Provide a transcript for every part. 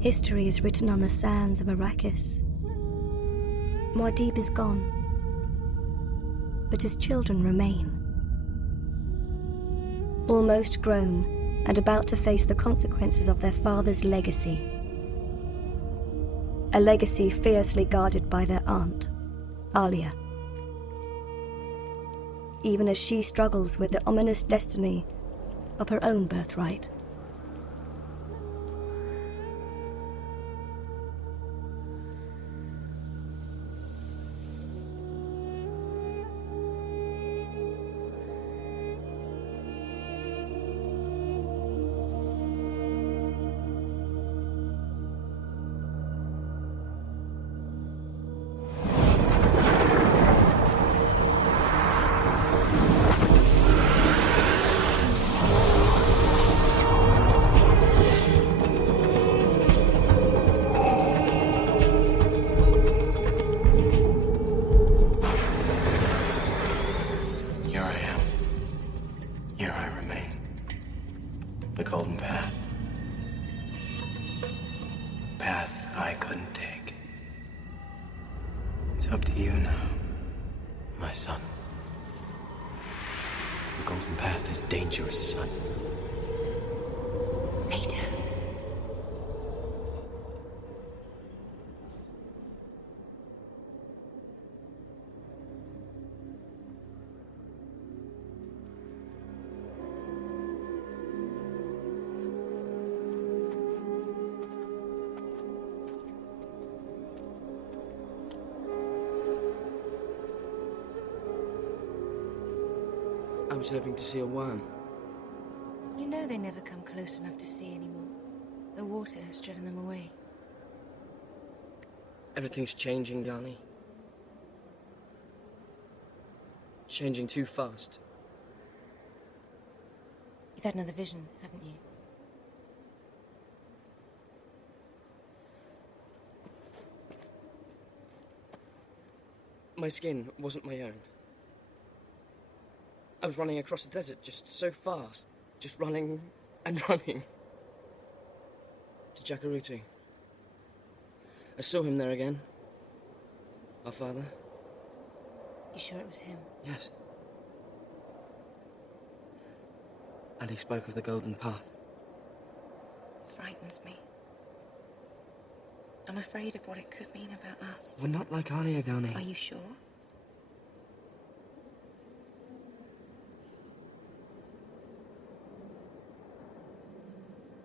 History is written on the sands of Arrakis. Muad'Dib is gone, but his children remain. Almost grown and about to face the consequences of their father's legacy. A legacy fiercely guarded by their aunt, Alia. Even as she struggles with the ominous destiny of her own birthright. I was hoping to see a worm. You know they never come close enough to see anymore. The water has driven them away. Everything's changing, Ghani. Changing too fast. You've had another vision, haven't you? My skin wasn't my own. I was running across the desert just so fast. Just running and running. To Jacuruti. I saw him there again. Our father. You sure it was him? Yes. And he spoke of the Golden Path. Frightens me. I'm afraid of what it could mean about us. We're not like Alia, Ghani. Are you sure?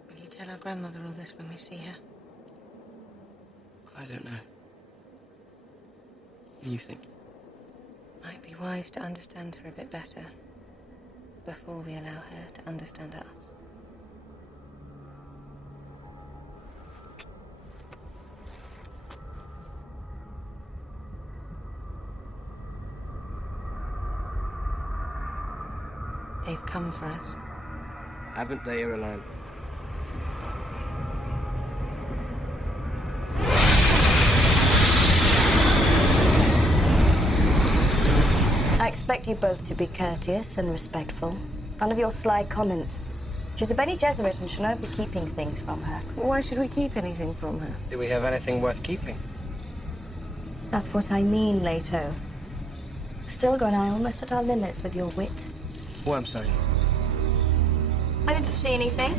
Will you tell our grandmother all this when we see her? I don't know. What do you think? Might be wise to understand her a bit better before we allow her to understand us. They've come for us. Haven't they, Irulan? I expect you both to be courteous and respectful. None of your sly comments. She's a Bene Gesserit and should not be keeping things from her. Why should we keep anything from her? Do we have anything worth keeping? That's what I mean, Leto. Stilgar and I are almost at our limits with your wit. What I'm saying. I didn't see anything.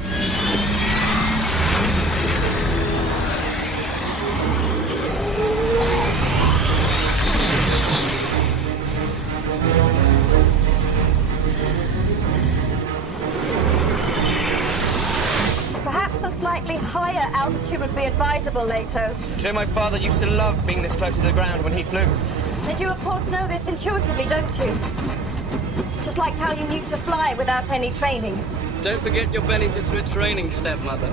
Perhaps a slightly higher altitude would be advisable, Leto. Joe, my father used to love being this close to the ground when he flew. And you, of course, know this intuitively, don't you? Just like how you knew to fly without any training. Don't forget your Bene Gesserit training, stepmother.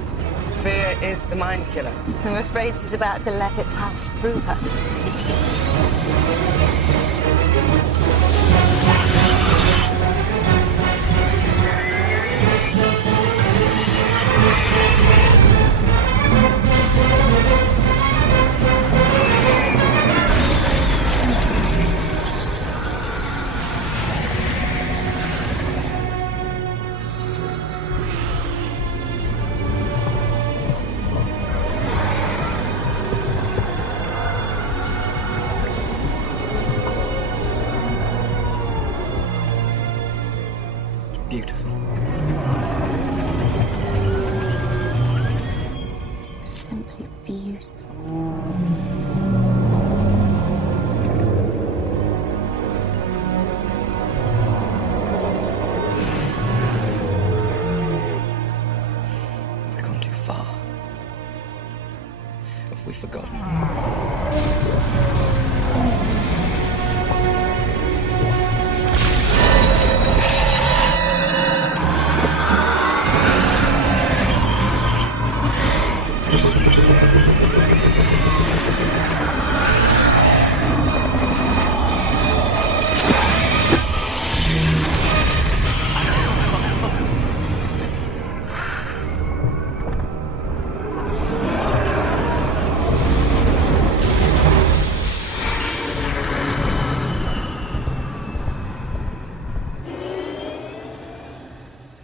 Fear is the mind killer. I'm afraid she's about to let it pass through her. simply beautiful. We've gone too far. Have we forgotten?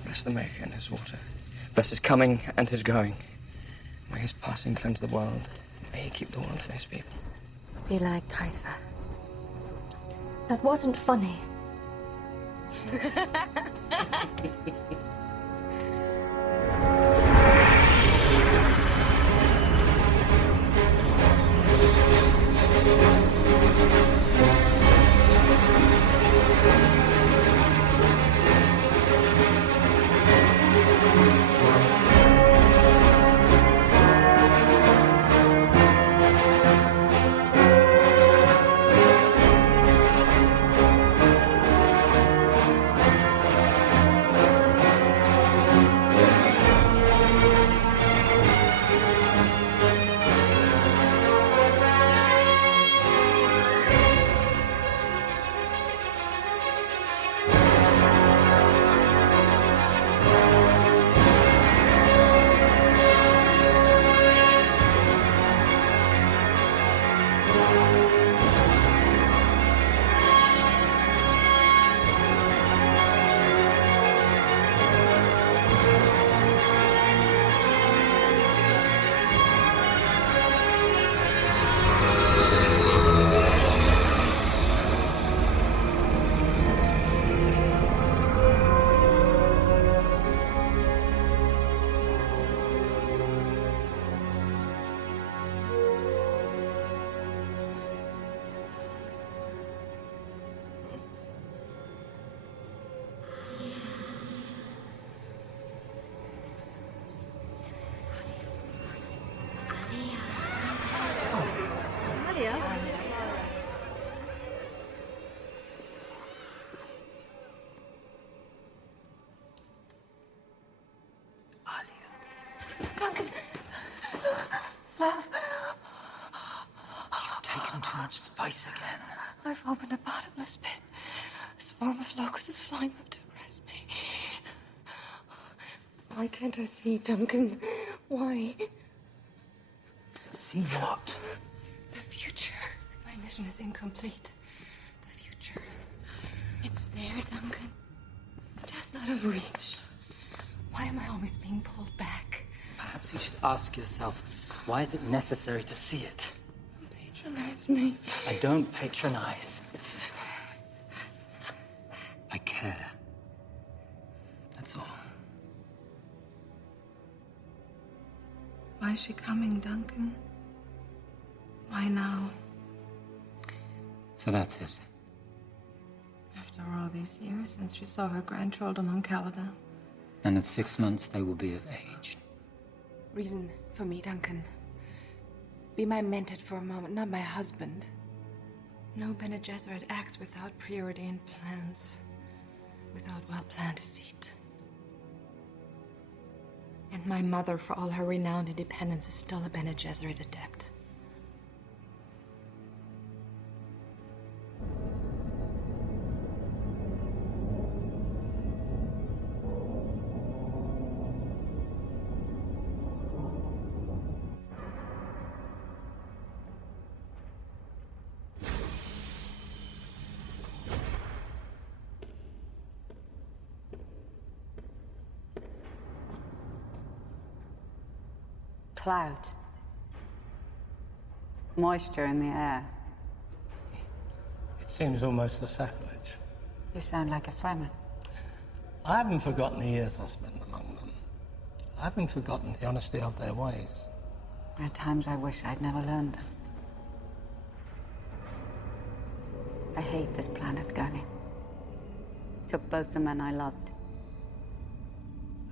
Bless the Maker and his water. Bless his coming and his going. May his passing cleanse the world. May he keep the world for his people. Be like Kaifa. That wasn't funny. Duncan! Love! You've taken too much spice again. I've opened a bottomless pit. A swarm of locusts is flying up to arrest me. Why can't I see, Duncan? Why? See what? The future. My mission is incomplete. The future. It's there, Duncan. Just out of reach. Why am I always being pulled back? Perhaps you should ask yourself, why is it necessary to see it? Patronize me. I don't patronize. I care. That's all. Why is she coming, Duncan? Why now? So that's it. After all these years since she saw her grandchildren on Caladan. And in 6 months they will be of age. Reason for me, Duncan. Be my mentor for a moment, not my husband. No Bene Gesserit acts without priority and plans. Without well-planned deceit. And my mother, for all her renowned independence, is still a Bene Gesserit adept. Clouds. Moisture in the air. It seems almost a sacrilege. You sound like a Fremen. I haven't forgotten the years I spent among them. I haven't forgotten the honesty of their ways. There are times I wish I'd never learned them. I hate this planet, Gurney. Took both the men I loved.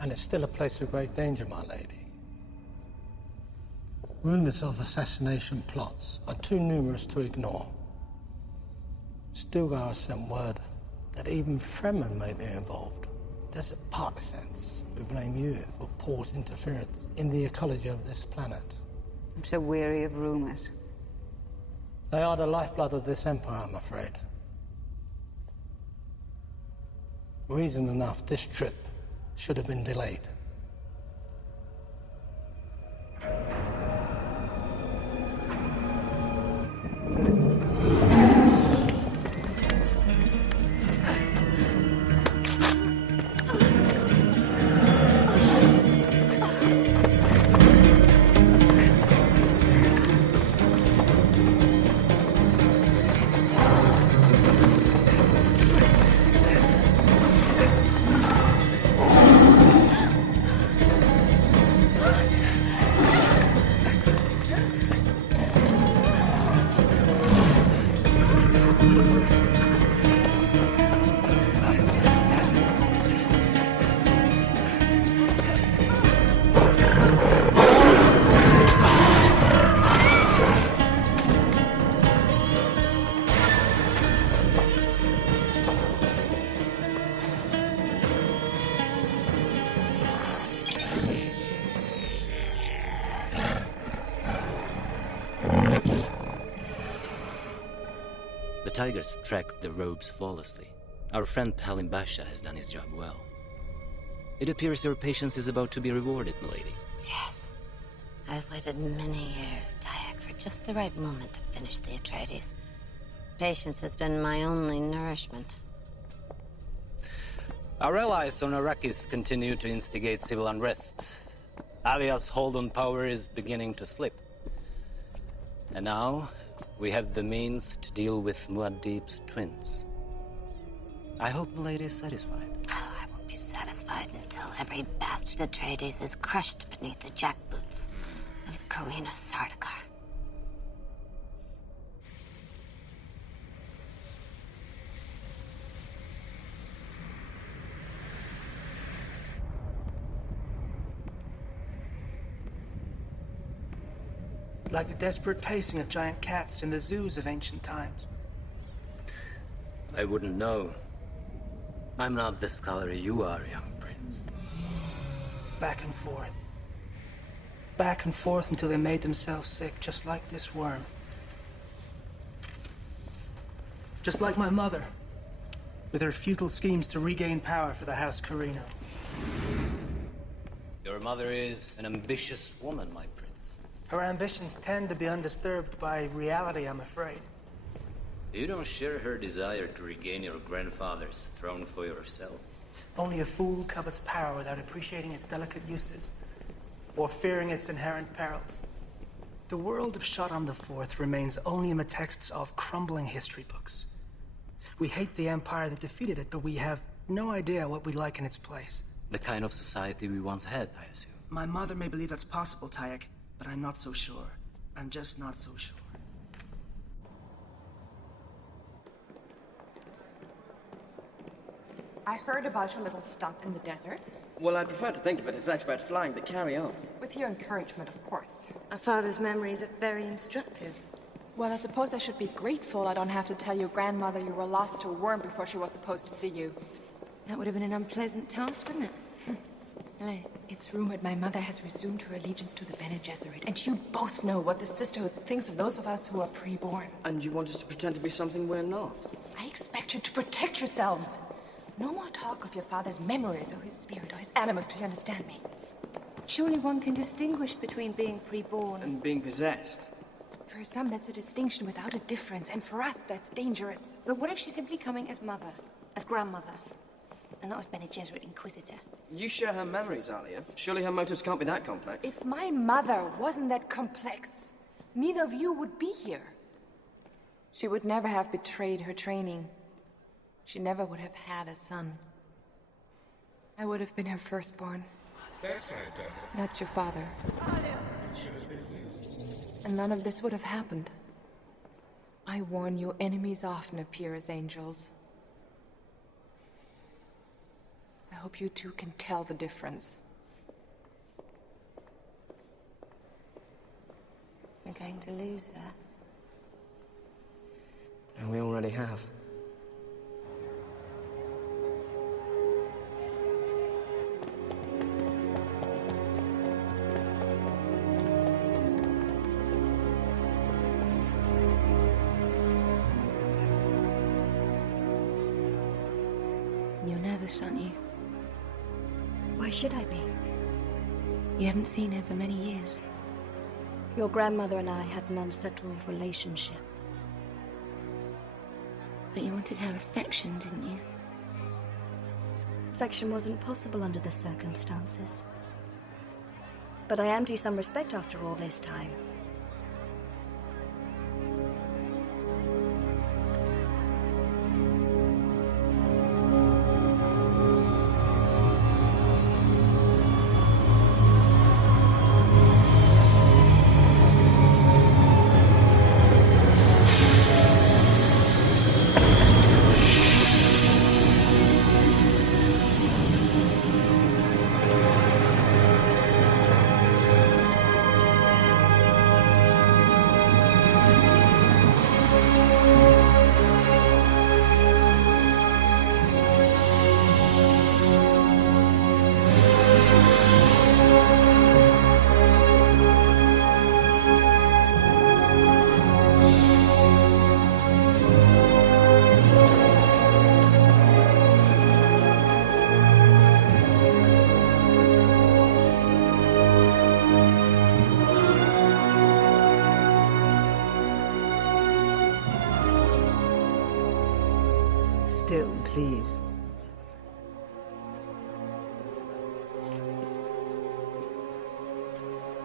And it's still a place of great danger, my lady. Rumors of assassination plots are too numerous to ignore. Stilgar sent word that even Fremen may be involved. Desert partisans who blame you for Paul's interference in the ecology of this planet. I'm so weary of rumors. They are the lifeblood of this empire, I'm afraid. Reason enough, this trip should have been delayed. The Tigers tracked the robes flawlessly. Our friend Palim Basha has done his job well. It appears your patience is about to be rewarded, milady. Yes. I've waited many years, Tyak, for just the right moment to finish the Atreides. Patience has been my only nourishment. Our allies on Arrakis continue to instigate civil unrest. Alia's hold on power is beginning to slip. And now, we have the means to deal with Muad'Dib's twins. I hope Milady is satisfied. Oh, I won't be satisfied until every bastard Atreides is crushed beneath the jackboots of Corina Sardaukar. Like the desperate pacing of giant cats in the zoos of ancient times. I wouldn't know. I'm not the scholar you are, young prince. Back and forth. Back and forth until they made themselves sick, just like this worm. Just like my mother, with her futile schemes to regain power for the House Corina. Your mother is an ambitious woman, my prince. Her ambitions tend to be undisturbed by reality, I'm afraid. You don't share her desire to regain your grandfather's throne for yourself. Only a fool covets power without appreciating its delicate uses, or fearing its inherent perils. The world of Shaddam IV remains only in the texts of crumbling history books. We hate the empire that defeated it, but we have no idea what we'd like in its place. The kind of society we once had, I assume. My mother may believe that's possible, Tyak, but I'm not so sure. I'm just not so sure. I heard about your little stunt in the desert. Well, I'd prefer to think of it as expert flying, but carry on. With your encouragement, of course. Our father's memories are very instructive. Well, I suppose I should be grateful I don't have to tell your grandmother you were lost to a worm before she was supposed to see you. That would have been an unpleasant task, wouldn't it? Aye. It's rumored my mother has resumed her allegiance to the Bene Gesserit, and you both know what the sisterhood thinks of those of us who are pre-born. And you want us to pretend to be something we're not? I expect you to protect yourselves. No more talk of your father's memories or his spirit or his animus, do you understand me? Surely one can distinguish between being pre-born And being possessed. For some, that's a distinction without a difference, and for us, that's dangerous. But what if she's simply coming as mother, as grandmother, and not as Bene Gesserit Inquisitor? You share her memories, Alia. Surely her motives can't be that complex. If my mother wasn't that complex, neither of you would be here. She would never have betrayed her training. She never would have had a son. I would have been her firstborn. Not your father. and none of this would have happened. I warn you, enemies often appear as angels. I hope you two can tell the difference. We're going to lose her. And we already have. You're nervous, aren't you? Why should I be? You haven't seen her for many years. Your grandmother and I had an unsettled relationship. But you wanted her affection, didn't you? Affection wasn't possible under the circumstances. But I am due some respect after all this time. Still, please.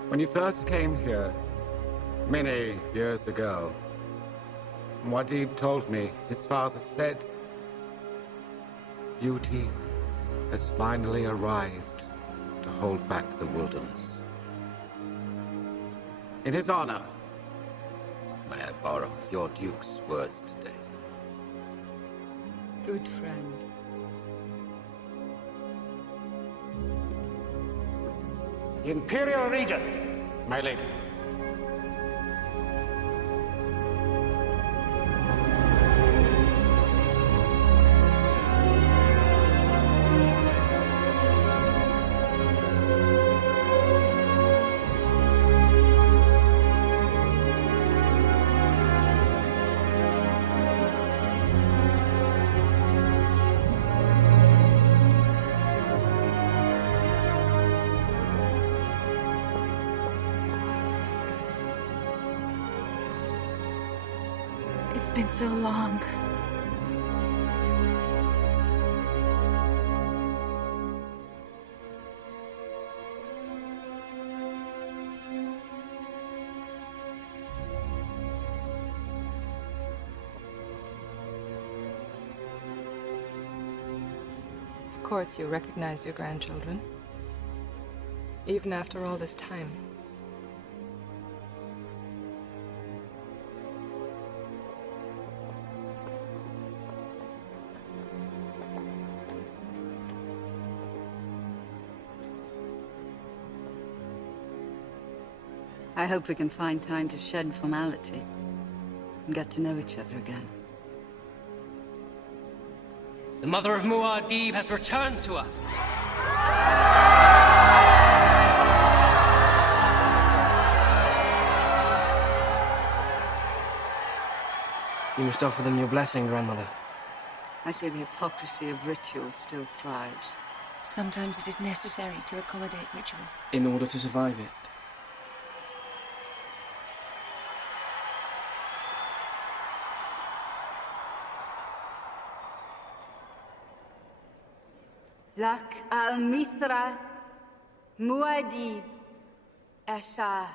When you first came here, many years ago, Muad'Dib told me his father said, beauty has finally arrived to hold back the wilderness. In his honor, may I borrow your Duke's words today? Good friend. The Imperial Regent, my lady. It's been so long. Of course you recognize your grandchildren. Even after all this time. I hope we can find time to shed formality and get to know each other again. The mother of Muad'Dib has returned to us. You must offer them your blessing, Grandmother. I see the hypocrisy of ritual still thrives. Sometimes it is necessary to accommodate ritual. In order to survive it. Lak al-Mithra Muad'Dib Esha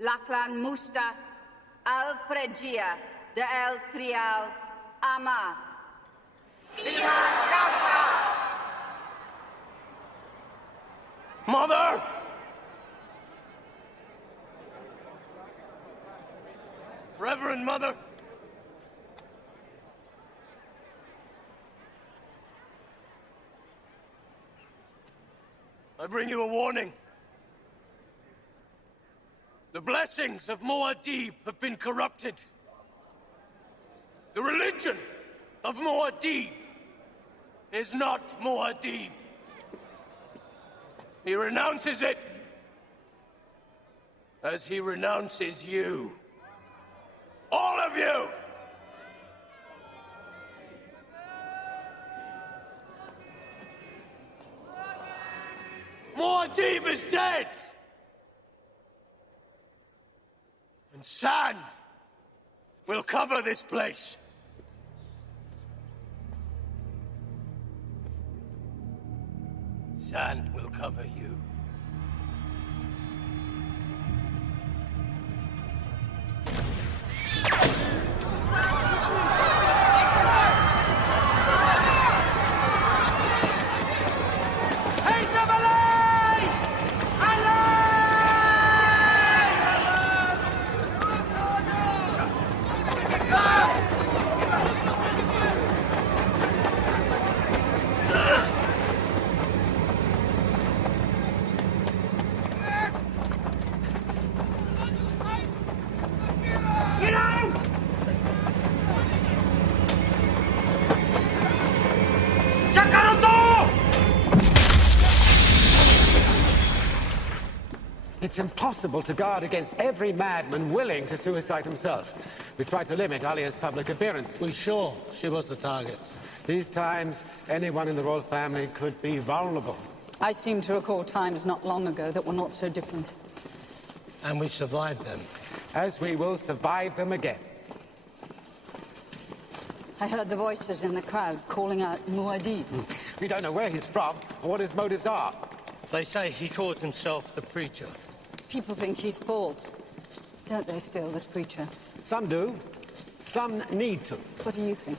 Laklan Musta al-Pregia de El Trial Ama. Mother! Reverend Mother! I bring you a warning. The blessings of Muad'Dib have been corrupted. The religion of Muad'Dib is not Muad'Dib. He renounces it as he renounces you. All of you! Muad'Dib is dead! And sand will cover this place. Sand will cover you. It's impossible to guard against every madman willing to suicide himself. We tried to limit Alia's public appearance. We sure she was the target? These times, anyone in the royal family could be vulnerable. I seem to recall times not long ago that were not so different. And we survived them. As we will survive them again. I heard the voices in the crowd calling out Muad'Dib. We don't know where he's from or what his motives are. They say he calls himself the preacher. People think he's Paul. Don't they still, this preacher? Some do. Some need to. What do you think?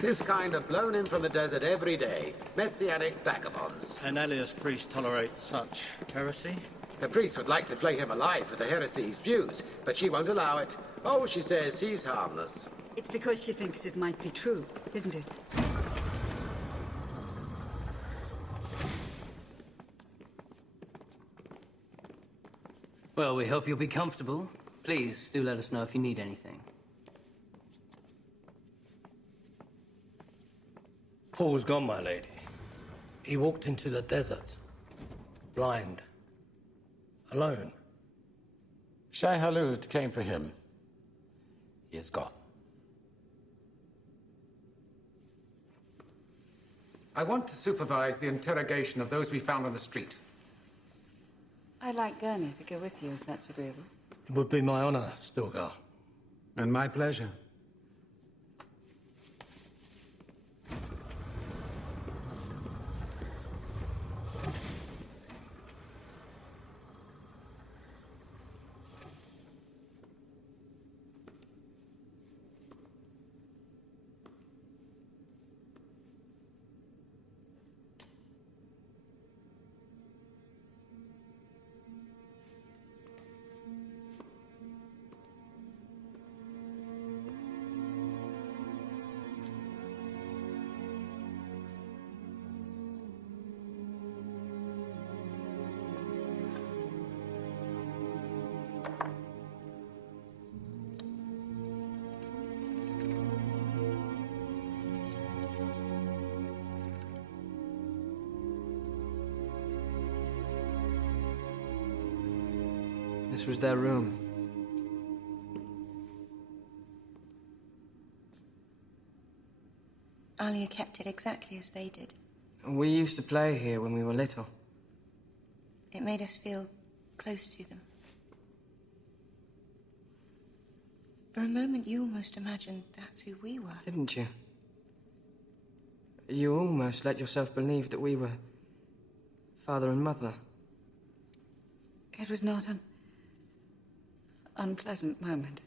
This kind are blown in from the desert every day. Messianic vagabonds. And Alia's priest tolerates such heresy? The priest would like to flay him alive for the heresy he spews, but she won't allow it. Oh, she says he's harmless. It's because she thinks it might be true, isn't it? Well, we hope you'll be comfortable. Please do let us know if you need anything. Paul's gone, my lady. He walked into the desert, blind, alone. Shai Hulud came for him. He is gone. I want to supervise the interrogation of those we found on the street. I'd like Gurney to go with you, if that's agreeable. It would be my honor, Stilgar. And my pleasure. This was their room. Alia kept it exactly as they did. We used to play here when we were little. It made us feel close to them. For a moment, you almost imagined that's who we were. Didn't you? You almost let yourself believe that we were father and mother. It was not an unpleasant moment.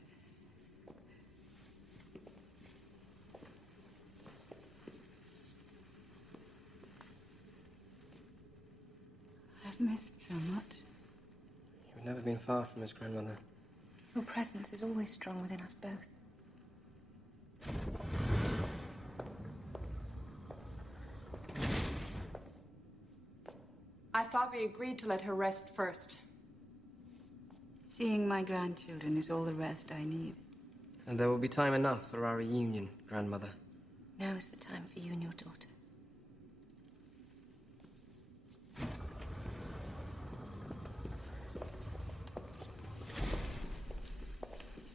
I've missed so much. You've never been far from us, grandmother. Your presence is always strong within us both. I thought we agreed to let her rest first. Seeing my grandchildren is all the rest I need. And there will be time enough for our reunion, Grandmother. Now is the time for you and your daughter.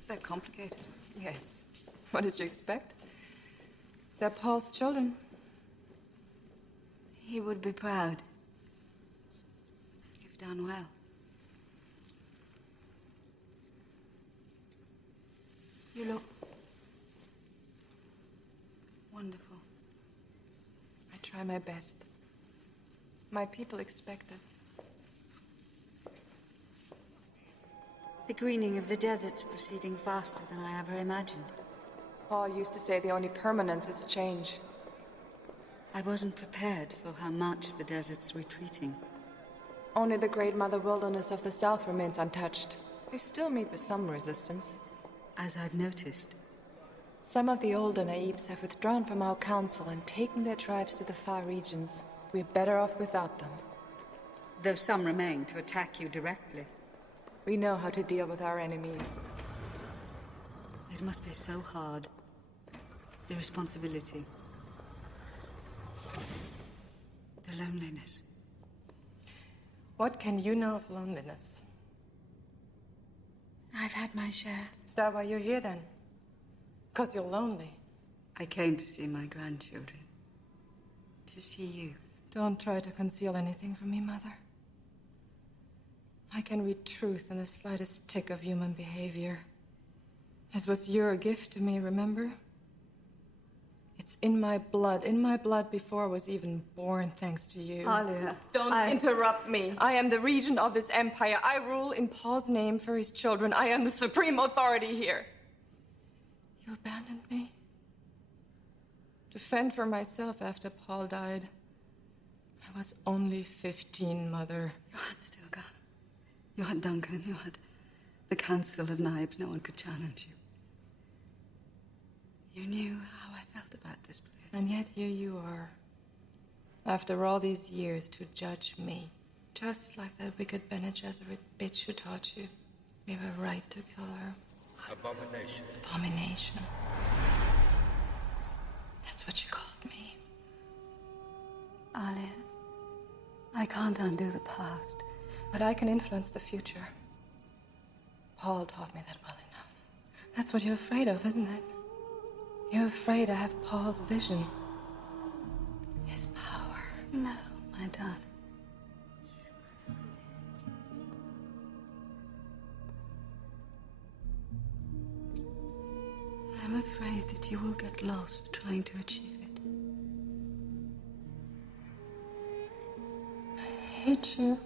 They're complicated. Yes. What did you expect? They're Paul's children. He would be proud. You've done well. You look wonderful. I try my best. My people expect it. The greening of the desert's proceeding faster than I ever imagined. Paul used to say the only permanence is change. I wasn't prepared for how much the desert's retreating. Only the great mother wilderness of the south remains untouched. We still meet with some resistance. As I've noticed. Some of the older Naibs have withdrawn from our council and taken their tribes to the far regions. We're better off without them. Though some remain to attack you directly. We know how to deal with our enemies. It must be so hard. The responsibility. The loneliness. What can you know of loneliness? I've had my share. Is that why you're here then? Because you're lonely. I came to see my grandchildren. To see you. Don't try to conceal anything from me, Mother. I can read truth in the slightest tick of human behavior. This was your gift to me, remember? It's in my blood before I was even born, thanks to you. Alia, Don't interrupt me. I am the regent of this empire. I rule in Paul's name for his children. I am the supreme authority here. You abandoned me. To fend for myself after Paul died. I was only 15, Mother. You had Stilgar. You had Duncan. You had the Council of Naibs. No one could challenge you. You knew how I felt about this place. And yet here you are. After all these years to judge me. Just like that wicked Bene Gesserit bitch who taught you. We have a right to kill her. Abomination. Abomination. That's what you called me. Alia, I can't undo the past. But I can influence the future. Paul taught me that well enough. That's what you're afraid of, isn't it? You're afraid I have Paul's vision. His power. No, my darling. I'm afraid that you will get lost trying to achieve it. I hate you.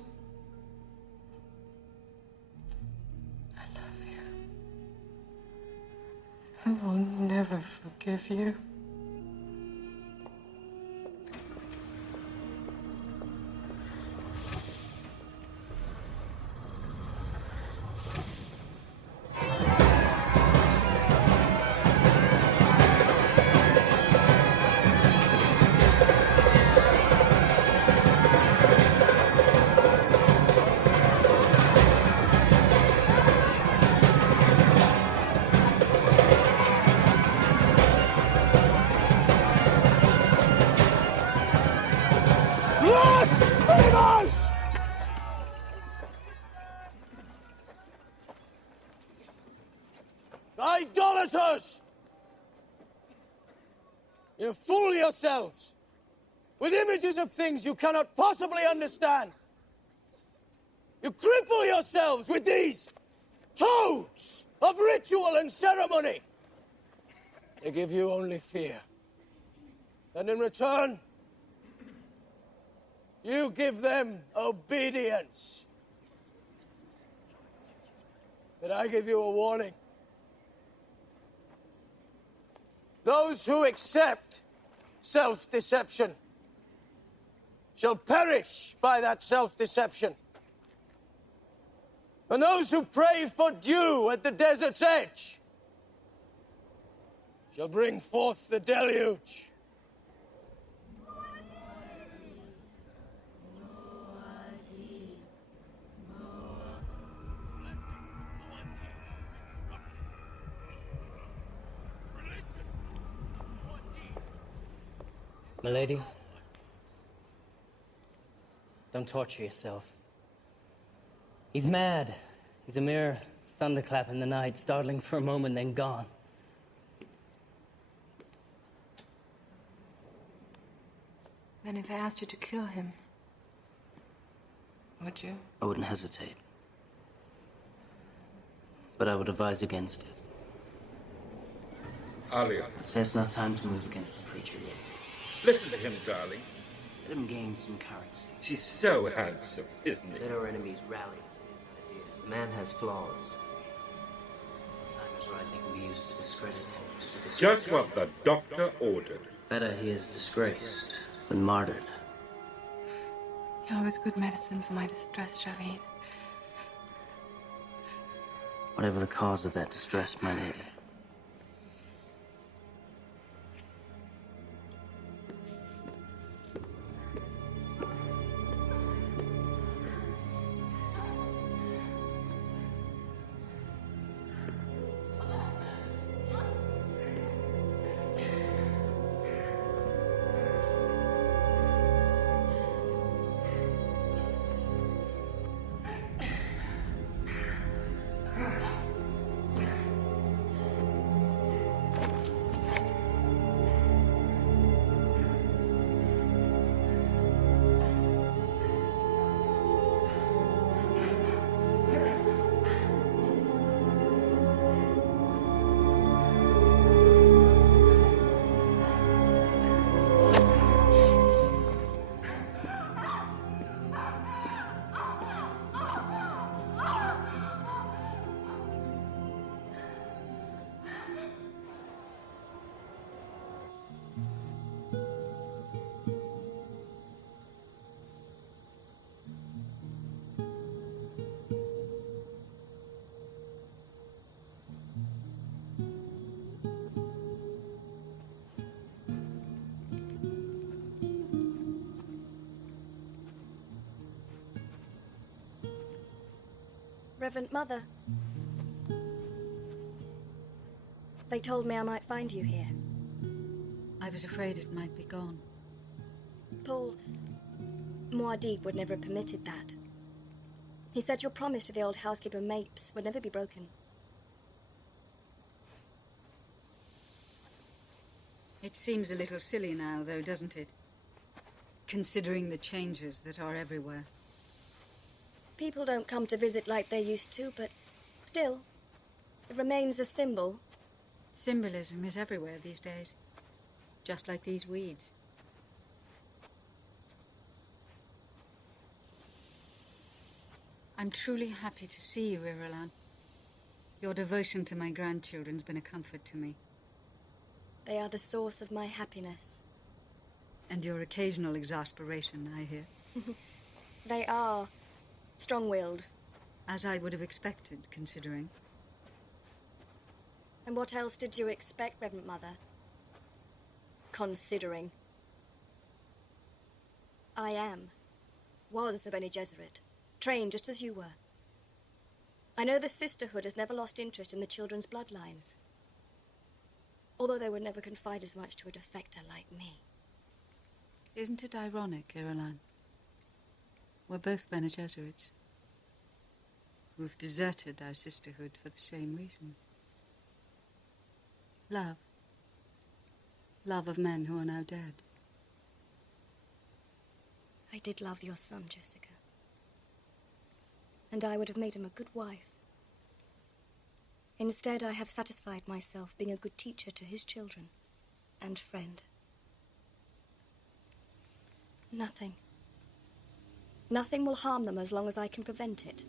I love you. I will never forgive you. Blasphemers! Idolaters! You fool yourselves with images of things you cannot possibly understand. You cripple yourselves with these toads of ritual and ceremony. They give you only fear. And in return, you give them obedience. But I give you a warning. Those who accept self-deception shall perish by that self-deception. And those who pray for dew at the desert's edge shall bring forth the deluge. Milady, don't torture yourself. He's mad. He's a mere thunderclap in the night, startling for a moment, then gone. Then if I asked you to kill him, would you? I wouldn't hesitate. But I would advise against it. Alia. I'd say it's not time to move against the preacher yet. Listen to him, darling. Let him gain some currency. He's so handsome, isn't he? Let our enemies rally to his idea. The man has flaws. The time is right. I think we used to discredit him. Just what the doctor ordered. Better he is disgraced than martyred. You're always good medicine for my distress, Javid. Whatever the cause of that distress, my lady. Reverend Mother. They told me I might find you here. I was afraid it might be gone. Paul, Muad'Dib would never have permitted that. He said your promise to the old housekeeper Mapes would never be broken. It seems a little silly now, though, doesn't it? Considering the changes that are everywhere. People don't come to visit like they used to, but still, it remains a symbol. Symbolism is everywhere these days, just like these weeds. I'm truly happy to see you, Irulan. Your devotion to my grandchildren's been a comfort to me. They are the source of my happiness. And your occasional exasperation, I hear. They are strong-willed. As I would have expected, considering. And what else did you expect, Reverend Mother? Considering. I was a Bene Gesserit, trained just as you were. I know the Sisterhood has never lost interest in the children's bloodlines. Although they would never confide as much to a defector like me. Isn't it ironic, Irulan? We're both Bene Gesserits, who've deserted our sisterhood for the same reason. Love. Love of men who are now dead. I did love your son, Jessica. And I would have made him a good wife. Instead, I have satisfied myself being a good teacher to his children and friend. Nothing. Nothing will harm them as long as I can prevent it.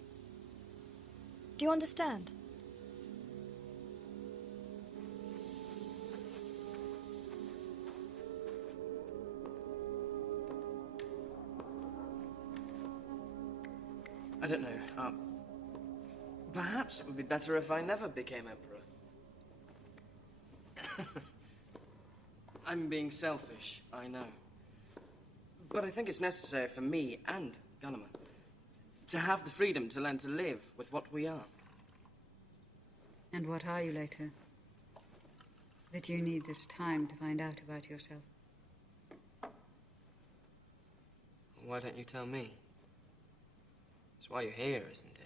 Do you understand? I don't know. Perhaps it would be better if I never became emperor. I'm being selfish, I know. But I think it's necessary for me and Gullimer to have the freedom to learn to live with what we are. And what are you later? That you need this time to find out about yourself. Why don't you tell me? It's why you're here, isn't it?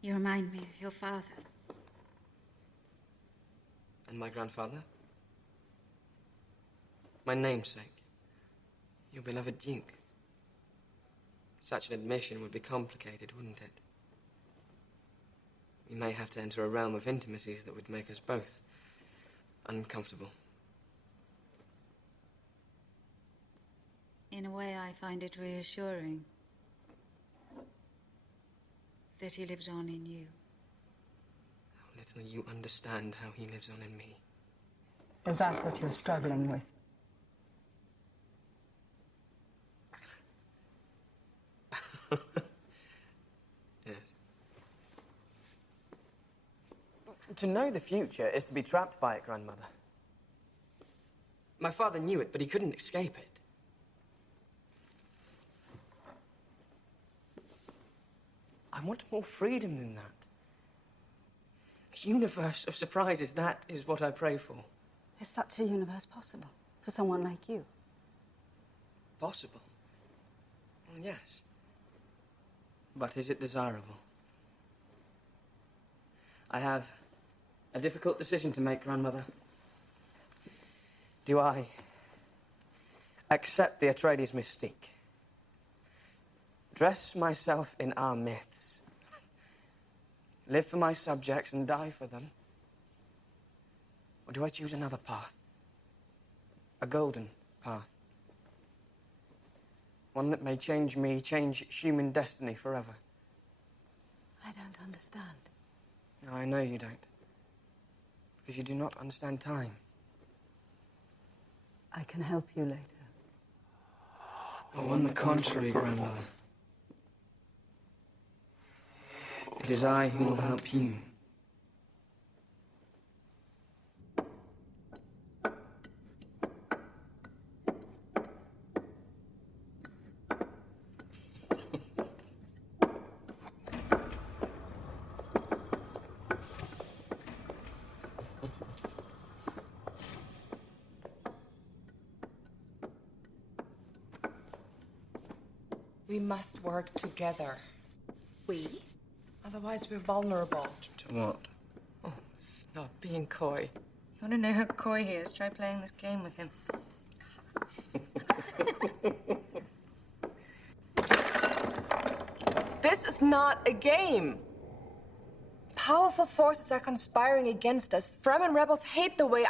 You remind me of your father. And my grandfather? My namesake. Your beloved Duke. Such an admission would be complicated, wouldn't it? We may have to enter a realm of intimacies that would make us both uncomfortable. In a way, I find it reassuring that he lives on in you. How little you understand how he lives on in me. Is that what you're struggling with? Yes. To know the future is to be trapped by it, Grandmother. My father knew it, but he couldn't escape it. I want more freedom than that. A universe of surprises, that is what I pray for. Is such a universe possible for someone like you? Possible? Well, yes. But is it desirable? I have a difficult decision to make, Grandmother. Do I accept the Atreides mystique? Dress myself in our myths? Live for my subjects and die for them? Or do I choose another path? A golden path? One that may change me, change human destiny forever. I don't understand. No, I know you don't. Because you do not understand time. I can help you later. Oh, on the contrary, Grandmother. It is I who will help you. We must work together. We? Otherwise, we're vulnerable. To what? Oh, stop being coy. You want to know how coy he is? Try playing this game with him. This is not a game. Powerful forces are conspiring against us. Fremen rebels hate the way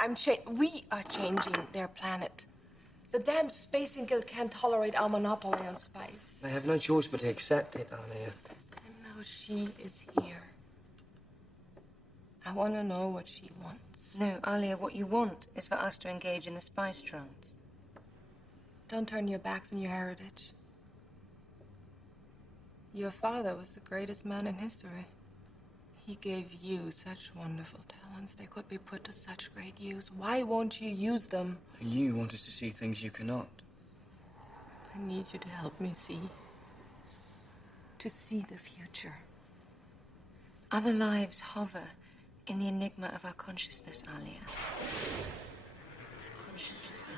we are changing their planet. The damned Spacing Guild can't tolerate our monopoly on spice. They have no choice but to accept it, Alia. And now she is here. I want to know what she wants. No, Alia, what you want is for us to engage in the spice trance. Don't turn your backs on your heritage. Your father was the greatest man in history. He gave you such wonderful talents. They could be put to such great use. Why won't you use them? You want us to see things you cannot. I need you to help me see. To see the future. Other lives hover in the enigma of our consciousness, Alia. Consciousness.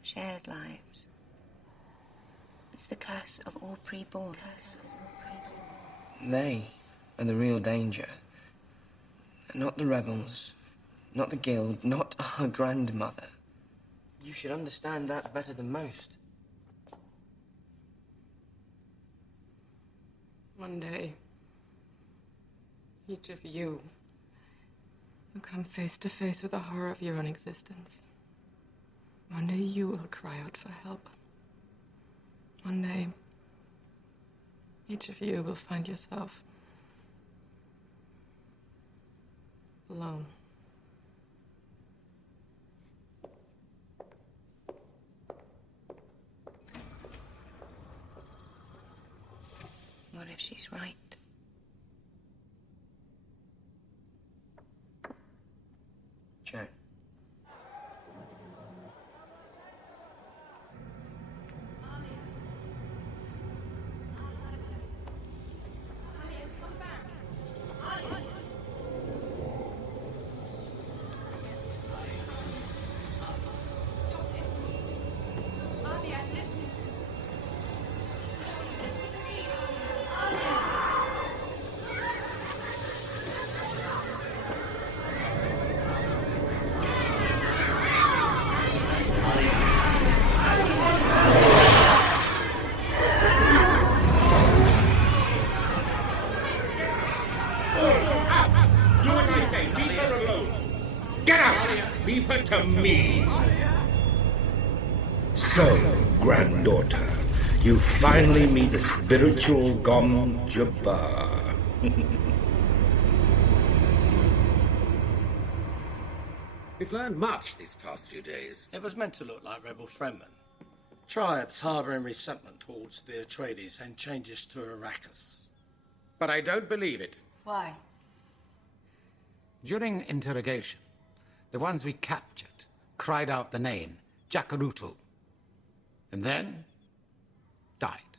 Shared lives. It's the curse of all pre-born. They are the real danger. Not the rebels, not the guild, not our grandmother. You should understand that better than most. One day, each of you will come face to face with the horror of your own existence. One day you will cry out for help. One day, each of you will find yourself alone. What if she's right? Jack. To me. So, granddaughter, you finally meet a spiritual Gom Jabbar. We've learned much these past few days. It was meant to look like rebel Fremen. Tribes harbouring resentment towards the Atreides and changes to Arrakis. But I don't believe it. Why? During interrogation, the ones we captured cried out the name Jakarutu, and then died.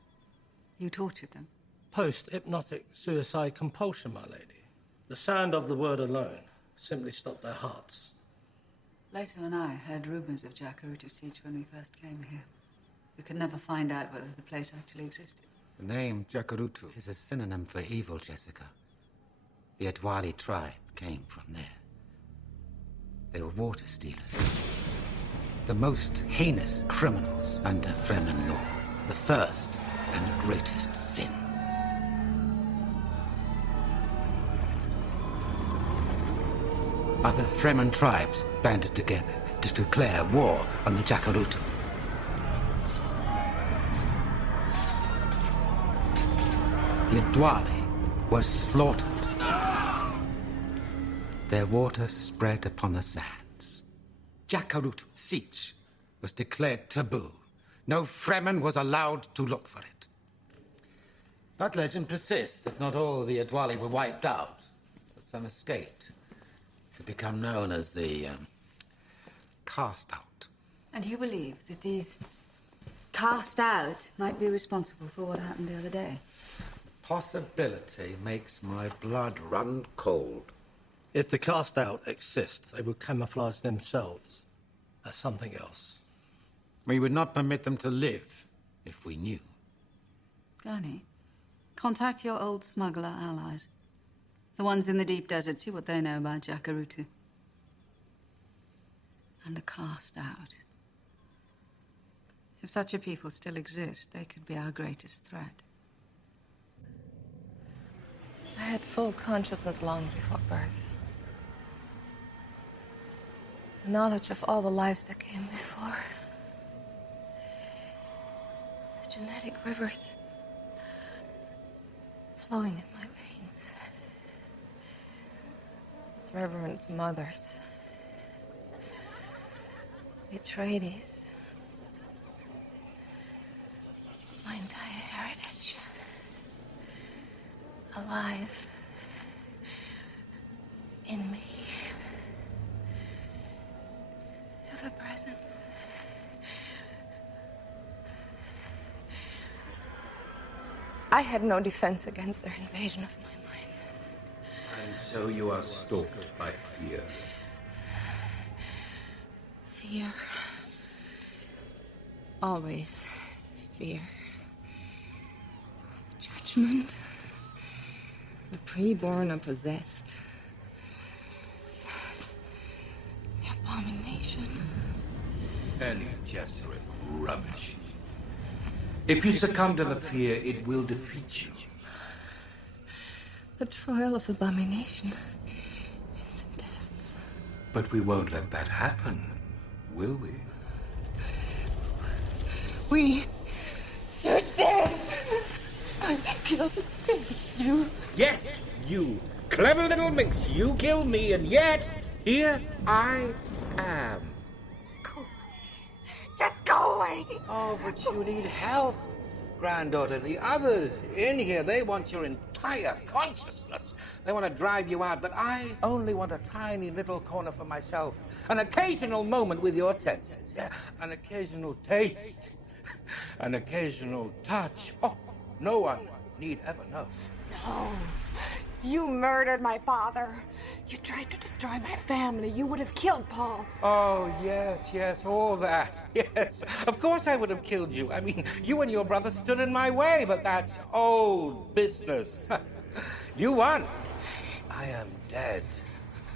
You tortured them? Post-hypnotic suicide compulsion, my lady. The sound of the word alone simply stopped their hearts. Leto and I heard rumors of Jakarutu siege when we first came here. We could never find out whether the place actually existed. The name Jakarutu is a synonym for evil, Jessica. The Adwali tribe came from there. They were water stealers. The most heinous criminals under Fremen law. The first and greatest sin. Other Fremen tribes banded together to declare war on the Jakarutu. The Adwali were slaughtered. Their water spread upon the sands. Jakarutu siege was declared taboo. No Fremen was allowed to look for it. But legend persists that not all the Adwali were wiped out, but some escaped to become known as the cast out. And you believe that these cast out might be responsible for what happened the other day? Possibility makes my blood run cold. If the cast out exist, they would camouflage themselves as something else. We would not permit them to live if we knew. Gani, contact your old smuggler allies. The ones in the deep desert, see what they know about Jakarutu. And the cast out. If such a people still exist, they could be our greatest threat. I had full consciousness long before birth. The knowledge of all the lives that came before. The genetic rivers flowing in my veins. Reverend mothers. The Atreides. My entire heritage. Alive. In me. Ever present. I had no defense against their invasion of my mind. And so you are stalked by fear. Fear. Always fear. The judgment. The preborn and possessed. The abomination. Any Gesserit rubbish. If you succumb to the fear, it will defeat you. The trial of abomination ends in death. But we won't let that happen, will we? You're dead! I killed you. Yes, you. Clever little minx, you killed me, and yet, here I am. Go away. Just go away. Oh, but you need help. granddaughter. The others in here, they want your entire consciousness. They want to drive you out, but I only want a tiny little corner for myself. An occasional moment with your senses. Yeah, an occasional taste. An occasional touch. Oh, no one need ever know. No. You murdered my father. You tried to destroy my family. You would have killed Paul. Oh, yes, yes, all that. Yes, of course I would have killed you. I mean, you and your brother stood in my way, but that's old business. You won. I am dead.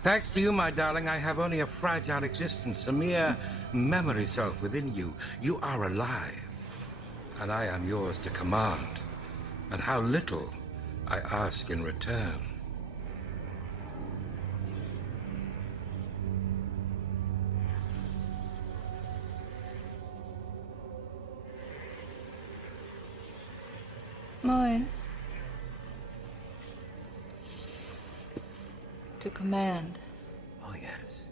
Thanks to you, my darling, I have only a fragile existence, a mere memory self within you. You are alive, and I am yours to command. And how little I ask in return. Mine. To command. Oh, yes.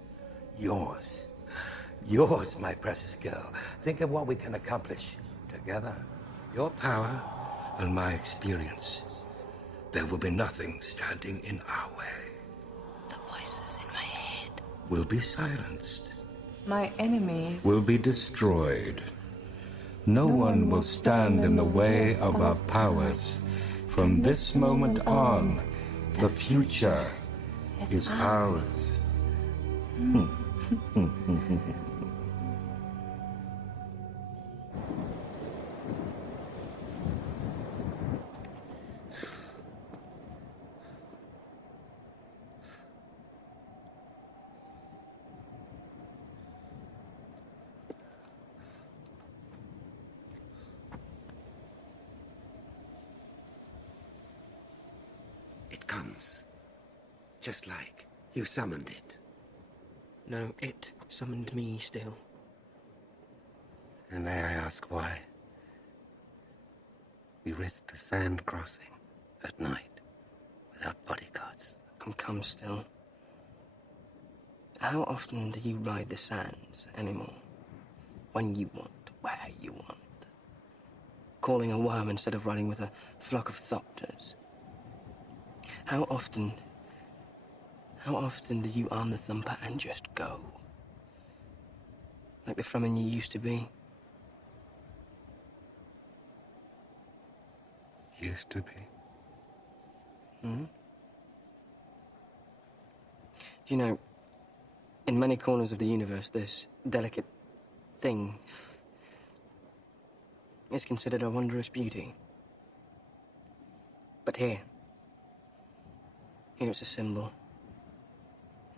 Yours. Yours, my precious girl. Think of what we can accomplish together. Your power and my experience. There will be nothing standing in our way. The voices in my head Will be silenced. My enemies Will be destroyed. No one will stand in the way of our powers. From this moment on, the future is ours. It comes. Just like you summoned it. No, it summoned me still. And may I ask why? We risked a sand crossing at night without bodyguards. Come still. How often do you ride the sands anymore? When you want, where you want. Calling a worm instead of riding with a flock of thopters. How often do you arm the thumper and just go? Like the Fremen you used to be? Used to be. Hmm? Do you know, in many corners of the universe, this delicate thing is considered a wondrous beauty. But here it's a symbol.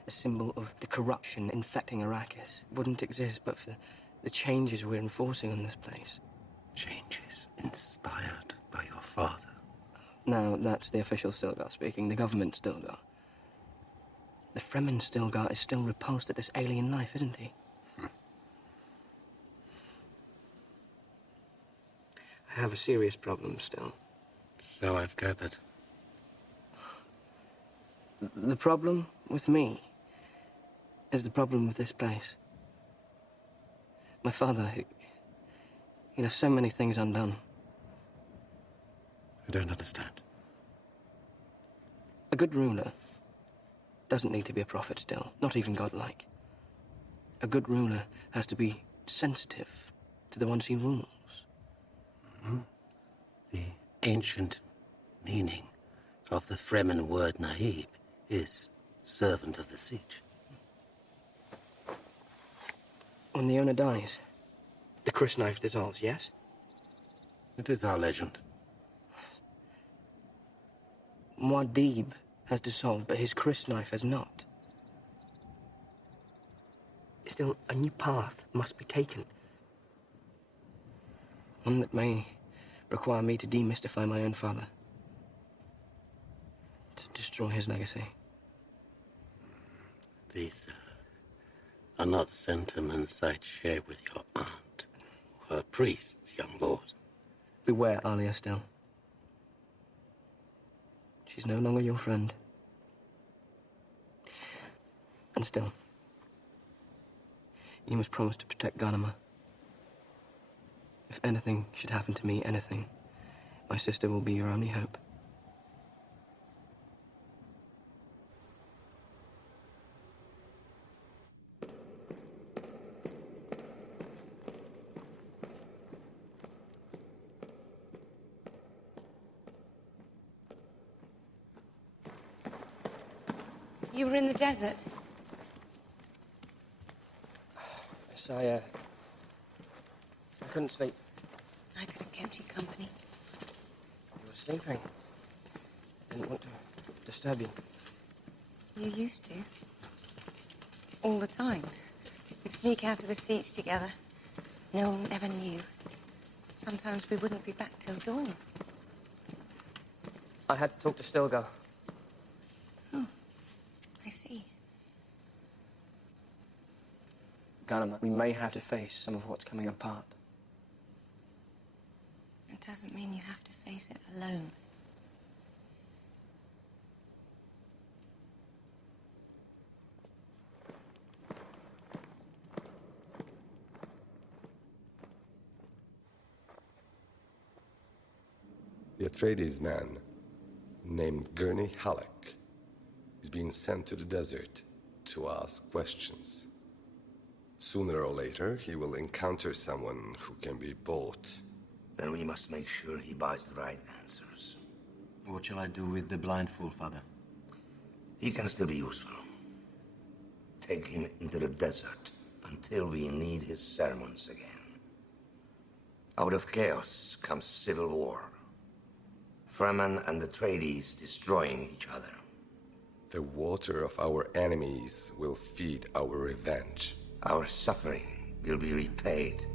A symbol of the corruption infecting Arrakis. It wouldn't exist but for the changes we're enforcing on this place. Changes inspired by your father. No, that's the official Stilgar speaking. The government Stilgar. The Fremen Stilgar is still repulsed at this alien life, isn't he? I have a serious problem still. So I've gathered. The problem with me is the problem with this place. My father, so many things undone. I don't understand. A good ruler doesn't need to be a prophet still, not even godlike. A good ruler has to be sensitive to the ones he rules. Mm-hmm. The ancient meaning of the Fremen word Nahib is servant of the siege. When the owner dies, the Chris knife dissolves, yes? It is our legend. Muad'Dib has dissolved, but his Chris knife has not. Still, a new path must be taken. One that may require me to demystify my own father. To destroy his legacy. These are not sentiments I'd share with your aunt, or her priests, young lord. Beware, Alia, still. She's no longer your friend. And still, you must promise to protect Garnama. If anything should happen to me, anything, My sister will be your only hope. You were in the desert. Yes, I couldn't sleep. I could have kept you company. You were sleeping. I didn't want to disturb you. You used to. All the time. We'd sneak out of the siege together. No one ever knew. Sometimes we wouldn't be back till dawn. I had to talk to Stilgar. Oh, I see. Gunnerman, we may have to face some of what's coming apart. It doesn't mean you have to face it alone. The Atreides man, named Gurney Halleck, is being sent to the desert to ask questions. Sooner or later, he will encounter someone who can be bought. Then we must make sure he buys the right answers. What shall I do with the blind fool, Father? He can still be useful. Take him into the desert until we need his sermons again. Out of chaos comes civil war. Fremen and the Atreides destroying each other. The water of our enemies will feed our revenge. Our suffering will be repaid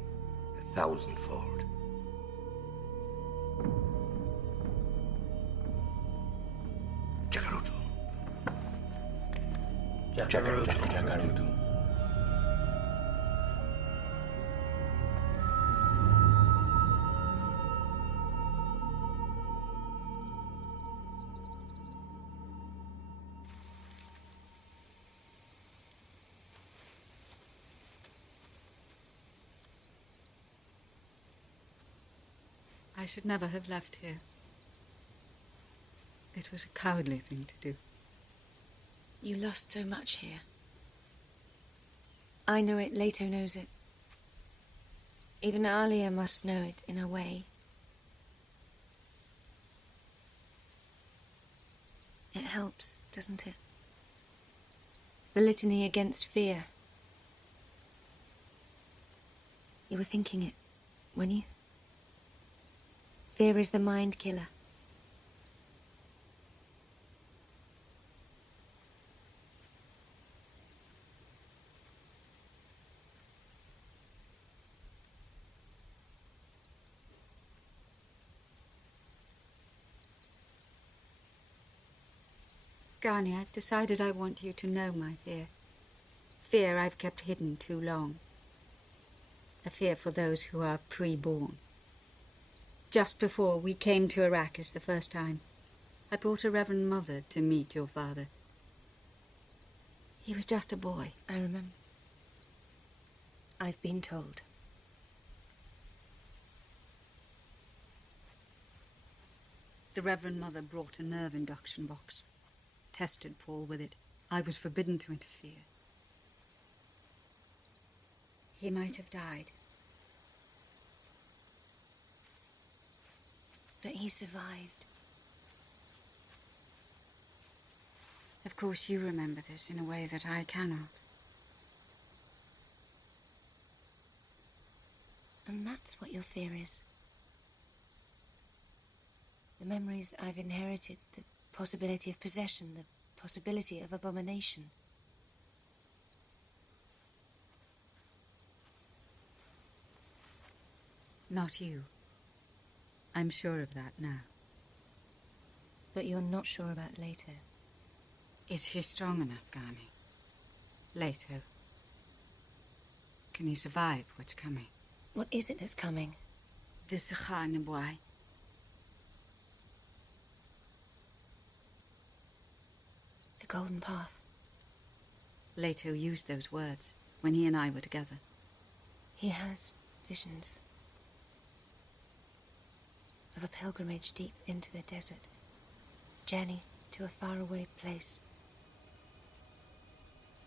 1,000-fold. Jakarutu. Jakarutu. I should never have left here. It was a cowardly thing to do. You lost so much here. I know it, Leto knows it. Even Alia must know it, in a way. It helps, doesn't it? The litany against fear. You were thinking it, weren't you? Fear is the mind killer. Garni, I've decided I want you to know my fear. Fear I've kept hidden too long. A fear for those who are pre-born. Just before we came to Arrakis the first time, I brought a Reverend Mother to meet your father. He was just a boy. I remember. I've been told. The Reverend Mother brought a nerve induction box. Tested Paul with it. I was forbidden to interfere. He might have died. But he survived. Of course, you remember this in a way that I cannot. And that's what your fear is. The memories I've inherited, the possibility of possession, the possibility of abomination. Not you. I'm sure of that now. But you're not sure about Leto. Is he strong enough, Garni? Leto. Can he survive what's coming? What is it that's coming? The Sachar-Nabwai. The Golden Path. Leto used those words when he and I were together. He has visions. of a pilgrimage deep into the desert. Journey to a faraway place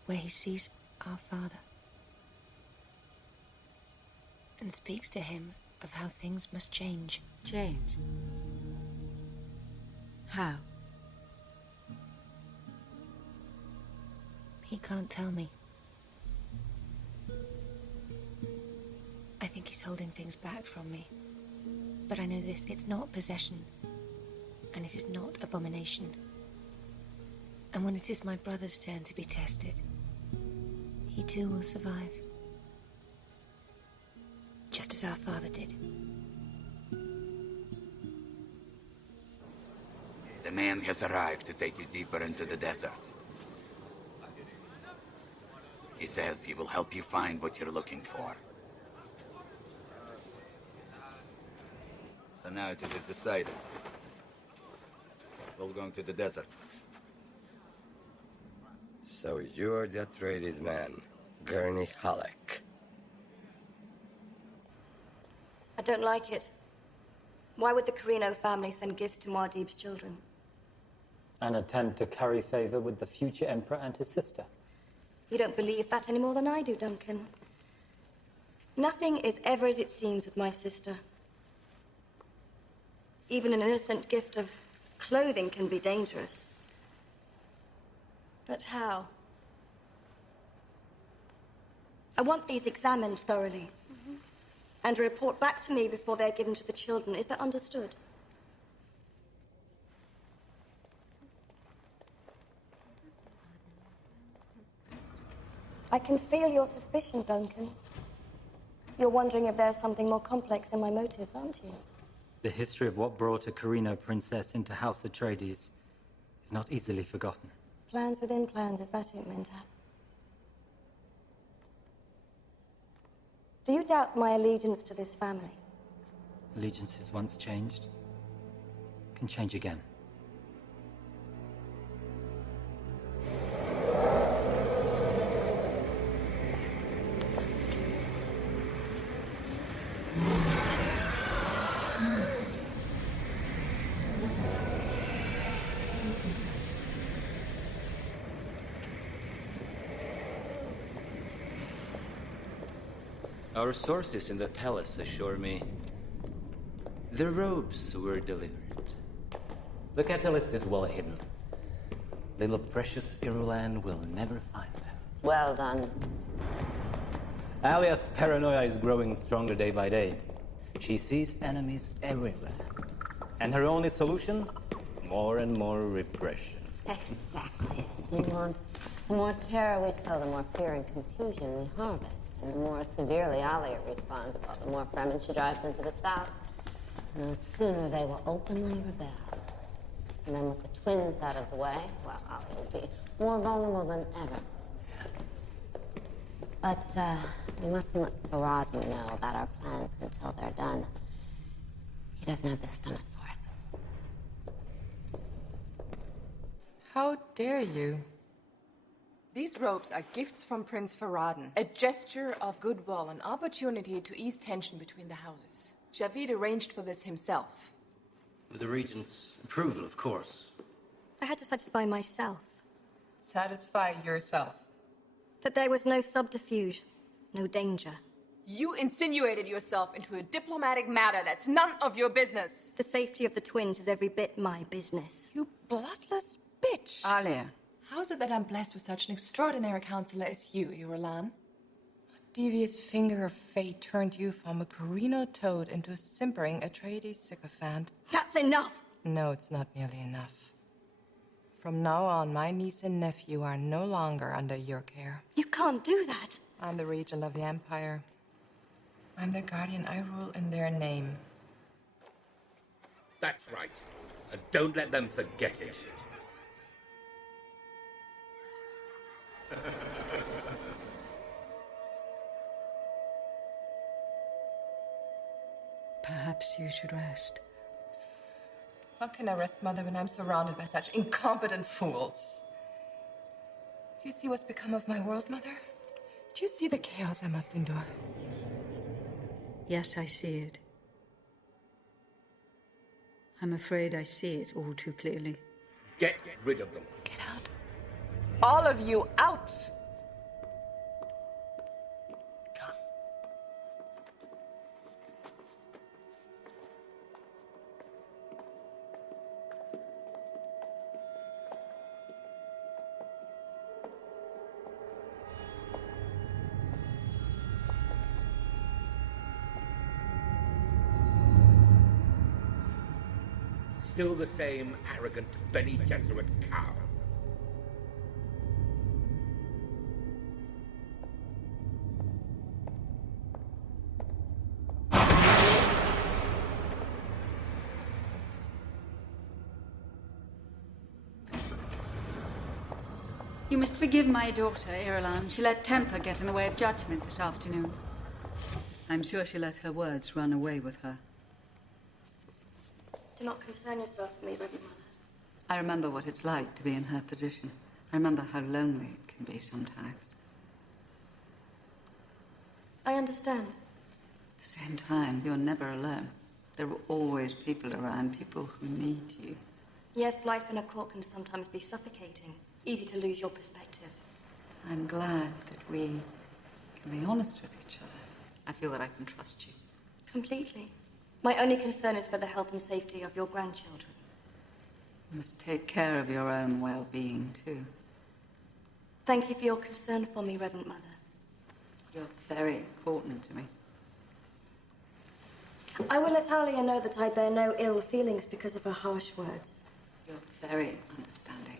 where he sees our Father and speaks to him of how things must change. Change? How? He can't tell me. I think he's holding things back from me. But I know this, it's not possession. And it is not abomination. And when it is my brother's turn to be tested, he too will survive. Just as our father did. The man has arrived to take you deeper into the desert. He says he will help you find what you're looking for. So now it is decided. We're going to the desert. So you're the Atreides man, Gurney Halleck. I don't like it. Why would the Carino family send gifts to Muad'Dib's children? An attempt to curry favor with the future emperor and his sister. You don't believe that any more than I do, Duncan. Nothing is ever as it seems with my sister. Even an innocent gift of clothing can be dangerous. But how? I want these examined thoroughly. And a report back to me before they're given to the children. Is that understood? I can feel your suspicion, Duncan. You're wondering if there's something more complex in my motives, aren't you? The history of what brought a Carino princess into House Atreides is not easily forgotten. Plans within plans, is that it, Mentat? Do you doubt my allegiance to this family? Allegiances once changed can change again. Our sources in the palace assure me the robes were delivered. The catalyst is well hidden. Little precious Irulan will never find them. Well done. Alia's paranoia is growing stronger day by day. She sees enemies everywhere. And her only solution? More and more repression. Exactly as we want. The more terror we sow, the more fear and confusion we harvest. And the more severely Alia responds, well, the more Fremen she drives into the south. And the sooner they will openly rebel. And then with the twins out of the way, well, Alia will be more vulnerable than ever. But we mustn't let Farad'n know about our plans until they're done. He doesn't have the stomach for it. How dare you? These robes are gifts from Prince Farad'n, a gesture of goodwill, an opportunity to ease tension between the houses. Javid arranged for this himself. With the Regent's approval, of course. I had to satisfy myself. Satisfy yourself. That there was no subterfuge, no danger. You insinuated yourself into a diplomatic matter that's none of your business. The safety of the twins is every bit my business. You bloodless bitch. Alia. How is it that I'm blessed with such an extraordinary counselor as you, Irulan? What devious finger of fate turned you from a Carino toad into a simpering Atreides sycophant? That's enough! No, it's not nearly enough. From now on, my niece and nephew are no longer under your care. You can't do that! I'm the regent of the Empire. I'm their guardian. I rule in their name. That's right. And don't let them forget it. Perhaps you should rest. How can I rest, Mother, when I'm surrounded by such incompetent fools? Do you see what's become of my world, Mother? Do you see the chaos I must endure? Yes, I see it. I'm afraid I see it all too clearly. Get rid of them. Get out. All of you, out! Still the same arrogant Bene Gesserit cow. You must forgive my daughter, Irulan. She let temper get in the way of judgment this afternoon. I'm sure she let her words run away with her. Do not concern yourself with me, Reverend Mother. I remember what it's like to be in her position. I remember how lonely it can be sometimes. I understand. At the same time, you're never alone. There are always people around, people who need you. Yes, life in a court can sometimes be suffocating. Easy to lose your perspective. I'm glad that we can be honest with each other. I feel that I can trust you. Completely. My only concern is for the health and safety of your grandchildren. You must take care of your own well-being, too. Thank you for your concern for me, Reverend Mother. You're very important to me. I will let Alia know that I bear no ill feelings because of her harsh words. You're very understanding.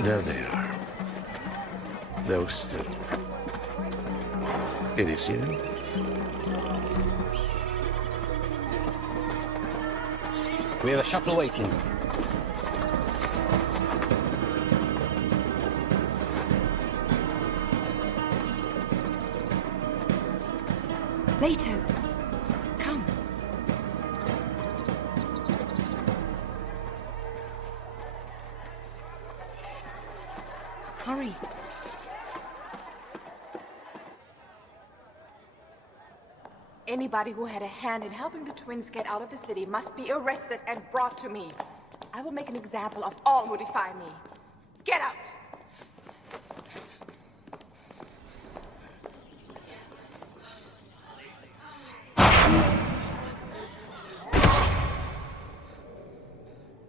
There they are. Those two. Did you see them? We have a shuttle waiting. Leto, come. Hurry. Anybody who had a hand in helping the twins get out of the city must be arrested and brought to me. I will make an example of all who defy me. Get out!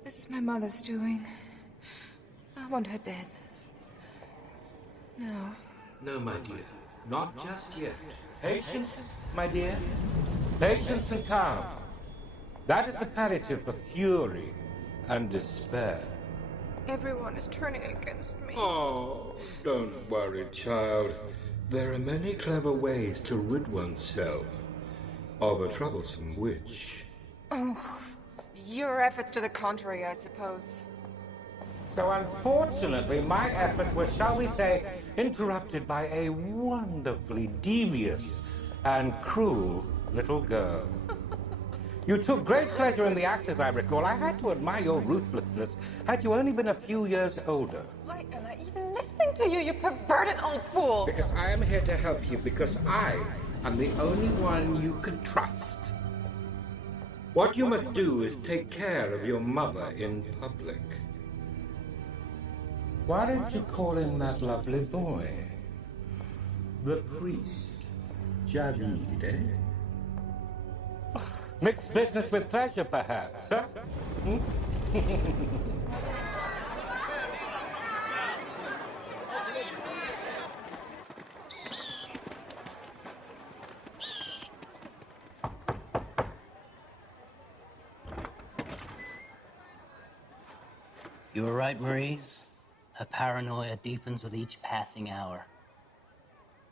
This is my mother's doing. I want her dead. No. No, my dear. Not just yet. Patience, my dear. Patience and calm. That is the palliative for fury and despair. Everyone is turning against me. Oh, don't worry, child. There are many clever ways to rid oneself of a troublesome witch. Oh, your efforts to the contrary, I suppose. So unfortunately, my efforts were, shall we say, interrupted by a wonderfully devious and cruel little girl. You took great pleasure in the act, as I recall. I had to admire your ruthlessness had you only been a few years older. Why am I even listening to you, you perverted old fool? Because I am here to help you, because I am the only one you can trust. What you must do is take care of your mother in public. Why don't you call in that lovely boy? The priest, Javid, eh? Mixed business with pleasure, perhaps, huh? You were right, Maurice. Her paranoia deepens with each passing hour.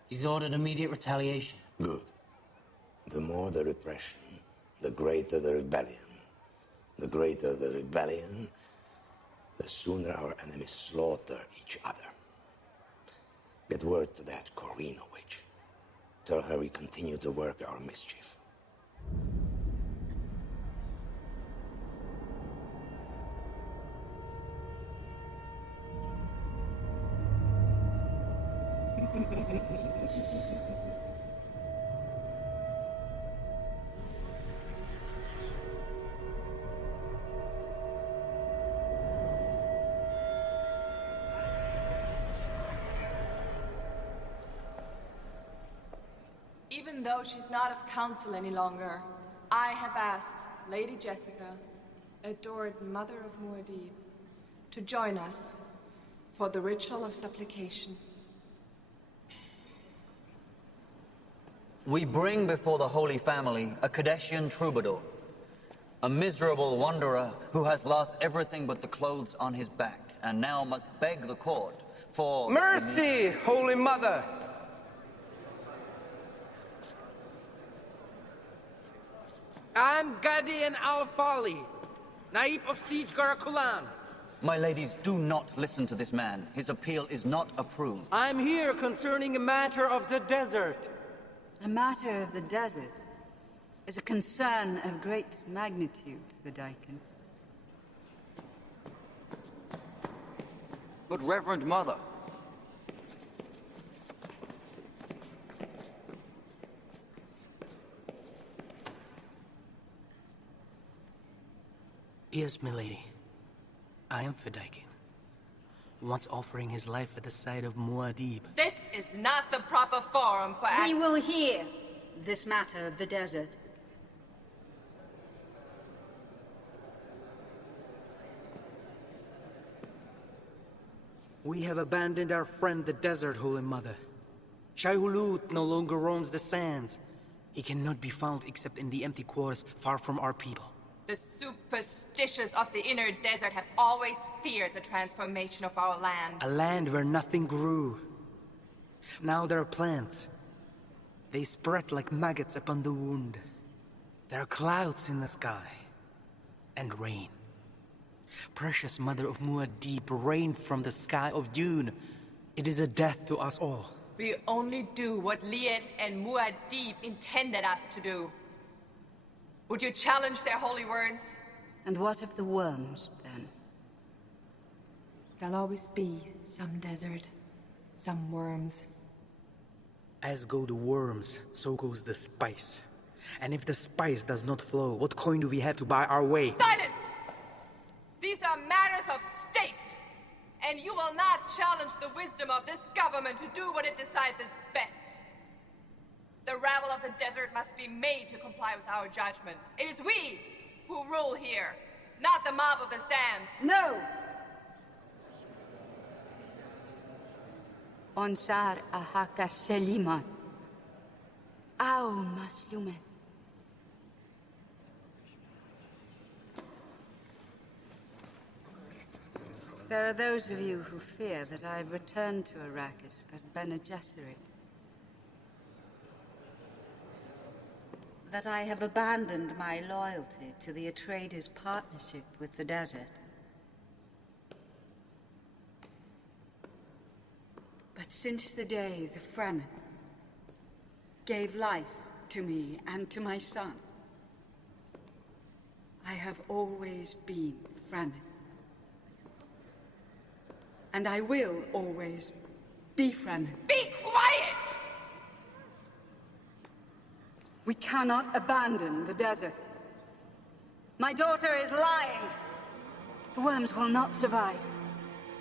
He's ordered immediate retaliation. Good. The more the repression, the greater the rebellion. The greater the rebellion, the sooner our enemies slaughter each other. Get word to that Corina witch. Tell her we continue to work our mischief. Even though she's not of council any longer, I have asked Lady Jessica, adored Mother of Muad'Dib, to join us for the ritual of supplication. We bring before the Holy Family a Kadeshian troubadour, a miserable wanderer who has lost everything but the clothes on his back, and now must beg the court for... Mercy, Holy Mother! I'm Gadian Al-Fali, Naib of Siege Garakulan. My ladies, do not listen to this man. His appeal is not approved. I'm here concerning a matter of the desert. A matter of the desert is a concern of great magnitude, Vidaikin. But Reverend Mother... Yes, milady. I am Vidaikin, once offering his life at the side of Muad'Dib. This is not the proper forum for... We will hear this matter of the desert. We have abandoned our friend the desert, Holy Mother. Shai-Hulud no longer roams the sands. He cannot be found except in the empty quarters far from our people. The superstitious of the inner desert have always feared the transformation of our land. A land where nothing grew. Now there are plants. They spread like maggots upon the wound. There are clouds in the sky. And rain. Precious Mother of Muad'Dib, rain from the sky of Dune. It is a death to us all. We only do what Lien and Muad'Dib intended us to do. Would you challenge their holy words? And what of the worms, then? There'll always be some desert, some worms. As go the worms, so goes the spice. And if the spice does not flow, what coin do we have to buy our way? Silence! These are matters of state, and you will not challenge the wisdom of this government to do what it decides is best. The rabble of the desert must be made to comply with our judgment. It is we who rule here, not the mob of the sands. No! Onsar ahaka seliman. Au maslumen. There are those of you who fear that I have returned to Arrakis as Bene Gesserit. That I have abandoned my loyalty to the Atreides' partnership with the desert. But since the day the Fremen gave life to me and to my son, I have always been Fremen. And I will always be Fremen. Be quiet! We cannot abandon the desert. My daughter is lying. The worms will not survive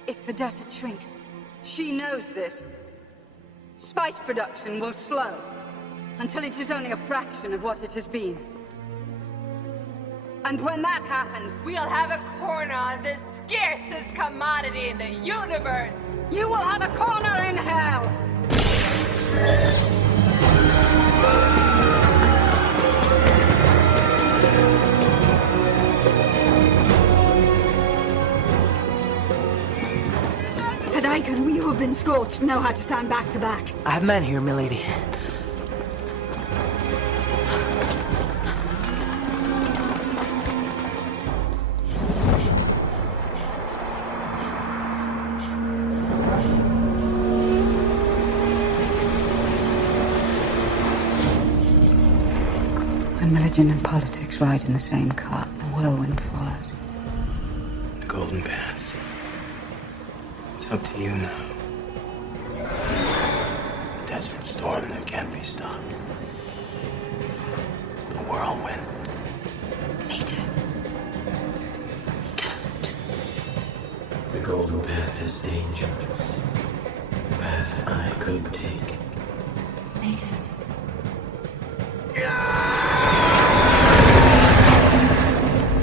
if the desert shrinks. She knows this. Spice production will slow until it is only a fraction of what it has been. And when that happens, we'll have a corner on the scarcest commodity in the universe. You will have a corner in hell. Lycan, we who have been scorched know how to stand back to back. I have men here, milady. When religion and politics ride in the same cart, the whirlwind follows. The golden path. It's up to you now. The desert storm that can't be stopped. The whirlwind. Later. The golden path is dangerous. A path I could take. Later.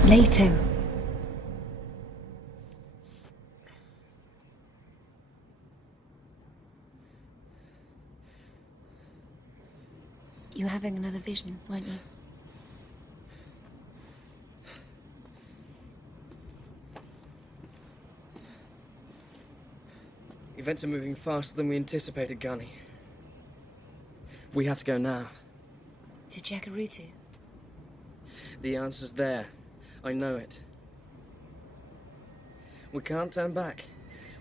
Later. You were having another vision, weren't you? Events are moving faster than we anticipated, Gunny. We have to go now. To Jacurutu? The answer's there. I know it. We can't turn back.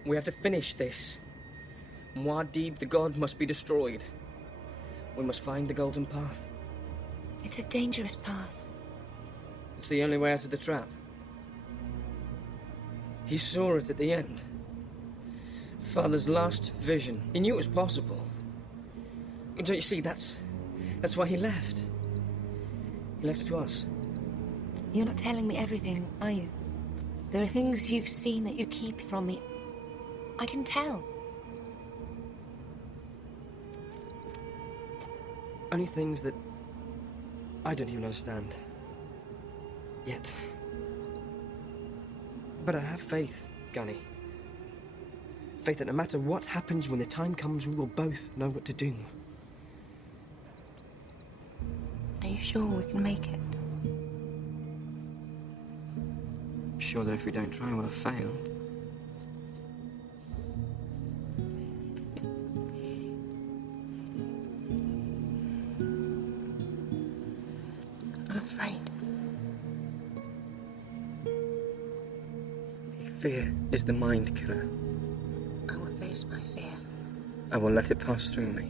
We have to finish this. Muad'Dib, the god, must be destroyed. We must find the golden path. It's a dangerous path. It's the only way out of the trap. He saw it at the end. Father's last vision. He knew it was possible. Don't you see, that's why he left. He left it to us. You're not telling me everything, are you? There are things you've seen that you keep from me. I can tell. Only things that I don't even understand. Yet. But I have faith, Gunny. Faith that no matter what happens, when the time comes, we will both know what to do. Are you sure we can make it? Sure that if we don't try, we'll have failed. I'm afraid. Fear is the mind killer. I will face my fear. I will let it pass through me.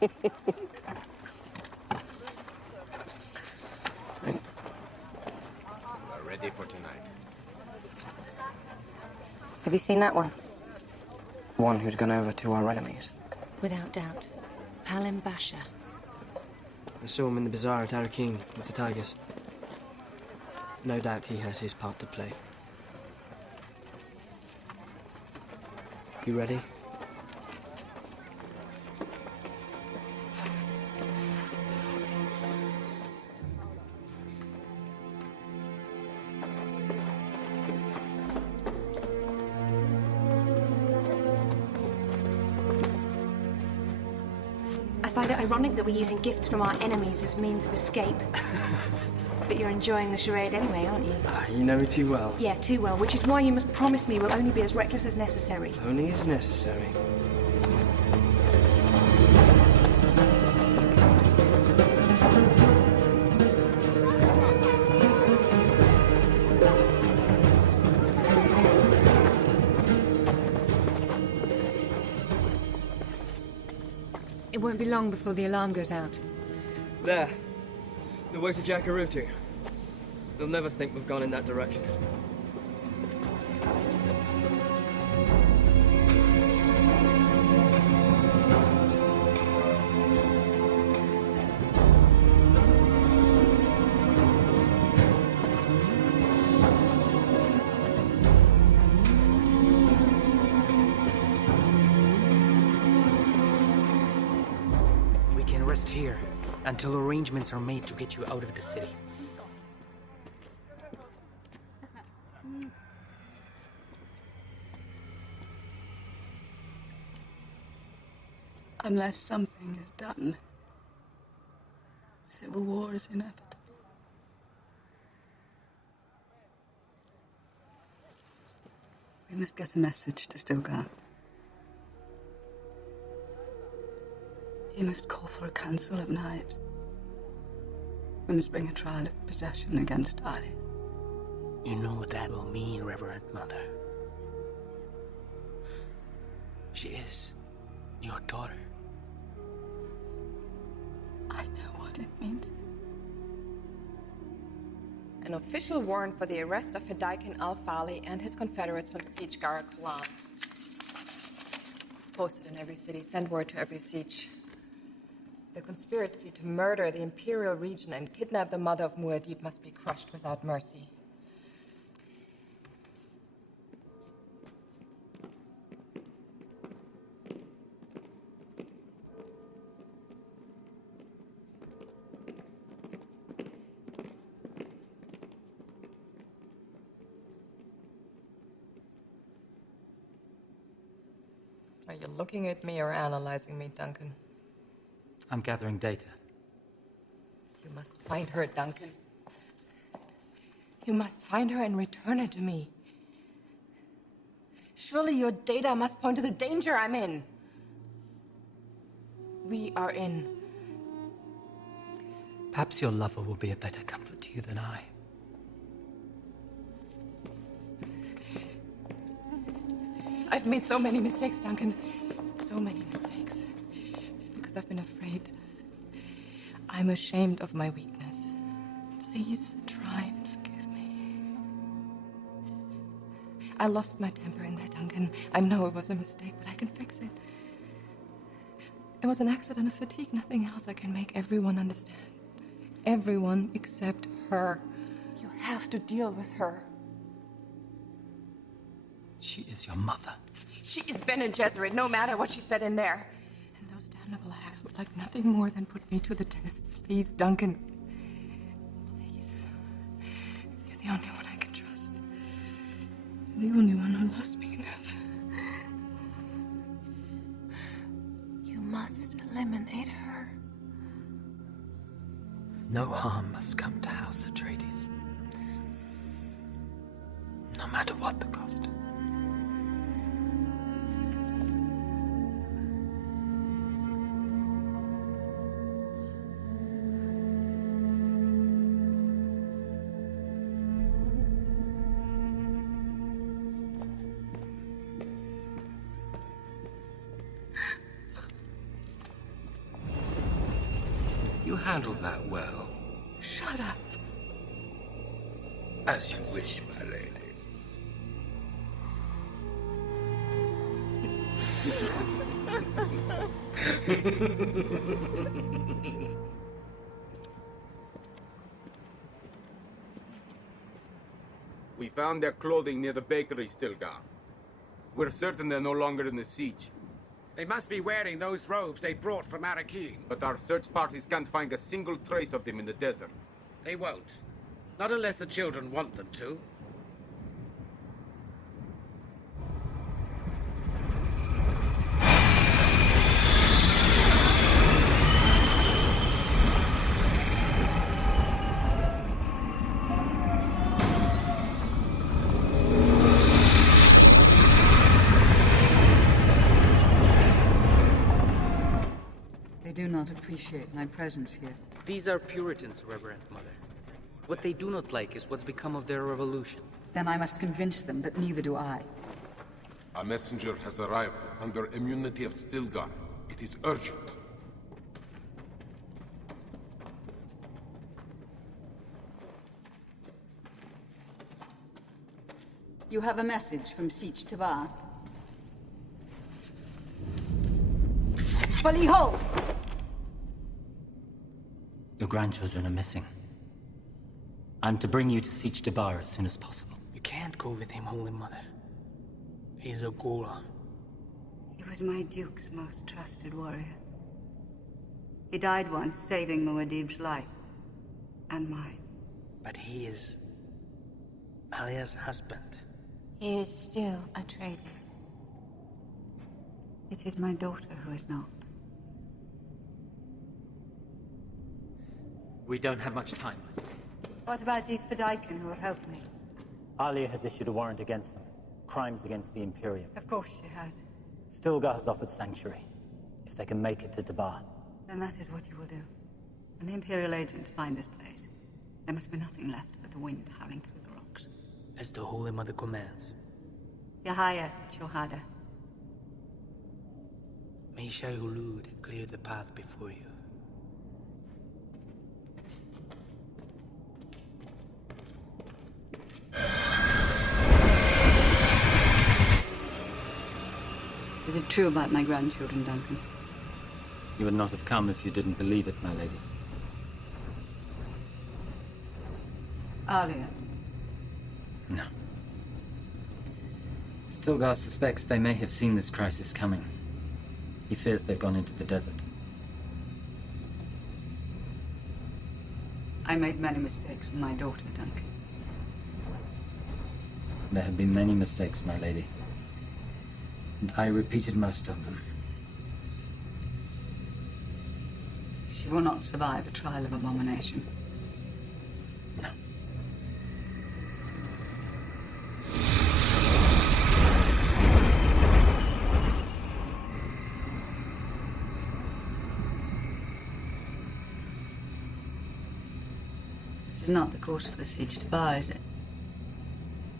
We're ready for tonight. Have you seen that one? One who's gone over to our enemies. Without doubt. Palim Basha. I saw him in the bazaar at Arakin with the tigers. No doubt he has his part to play. You ready? I find it ironic that we're using gifts from our enemies as means of escape. But you're enjoying the charade anyway, aren't you? You know me too well. Yeah, too well, which is why you must promise me we'll only be as reckless as necessary. Only as necessary. It won't be long before the alarm goes out. There. The way to Jacurutu. They'll never think we've gone in that direction. We can rest here until arrangements are made to get you out of the city. Unless something is done, civil war is inevitable. We must get a message to Stilgar. He must call for a council of knives. We must bring a trial of possession against Ali. You know what that will mean, Reverend Mother. She is your daughter. I know what it means. An official warrant for the arrest of Fedaykin al-Fali and his confederates from Siege Gara Kulan. Posted in every city, send word to every siege. The conspiracy to murder the Imperial Regent and kidnap the mother of Muad'Dib must be crushed without mercy. Are you looking at me or analyzing me, Duncan? I'm gathering data. You must find her, Duncan. You must find her and return her to me. Surely your data must point to the danger I'm in. We are in. Perhaps your lover will be a better comfort to you than I. I've made so many mistakes, Duncan. So many mistakes. Because I've been afraid. I'm ashamed of my weakness. Please try and forgive me. I lost my temper in there, Duncan. I know it was a mistake, but I can fix it. It was an accident of fatigue, nothing else. I can make everyone understand. Everyone except her. You have to deal with her. She is your mother. She is Bene Gesserit, no matter what she said in there. And those damnable acts would like nothing more than put me to the test. Please, Duncan. Please. You're the only one I can trust. You're the only one who loves me enough. You must eliminate her. No harm must come to House Atreides. No matter what the cost. You handled that well. Shut up. As you wish, my lady. We found their clothing near the bakery, Stilgar. We're certain they're no longer in the siege. They must be wearing those robes they brought from Arakim. But our search parties can't find a single trace of them in the desert. They won't. Not unless the children want them to. They do not appreciate my presence here. These are Puritans, Reverend Mother. What they do not like is what's become of their revolution. Then I must convince them that neither do I. A messenger has arrived under immunity of Stilgar. It is urgent. You have a message from Siege Tabar. Baliho! Your grandchildren are missing. I'm to bring you to Siege Tabar as soon as possible. You can't go with him, Holy Mother. He's a Gora. He was my Duke's most trusted warrior. He died once, saving Muad'Dib's life. And mine. But he is Alia's husband. He is still Atreides. It is my daughter who is not. We don't have much time. What about these Fedaykin who have helped me? Alia has issued a warrant against them. Crimes against the Imperium. Of course she has. Stilgar has offered sanctuary. If they can make it to Dabar. Then that is what you will do. When the Imperial agents find this place, there must be nothing left but the wind howling through the rocks. As the Holy Mother commands. Yahaya, Shohada. May Shai Hulud clear the path before you. Is it true about my grandchildren, Duncan? You would not have come if you didn't believe it, my lady. Alia. No. Stilgar suspects they may have seen this crisis coming. He fears they've gone into the desert. I made many mistakes with my daughter, Duncan. There have been many mistakes, my lady. And I repeated most of them. She will not survive a trial of abomination. No. This is not the course for the siege to Bar, is it?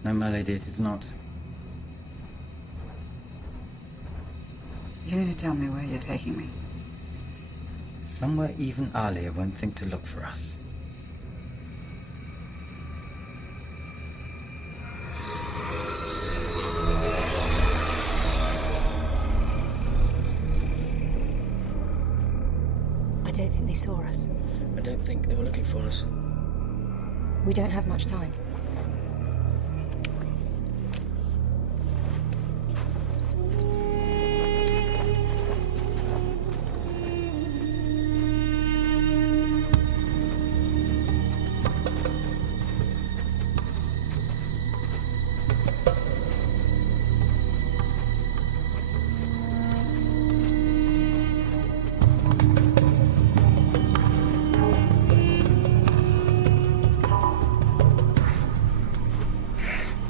No, my lady, it is not. You're going to tell me where you're taking me? Somewhere even Alia won't think to look for us. I don't think they saw us. I don't think they were looking for us. We don't have much time.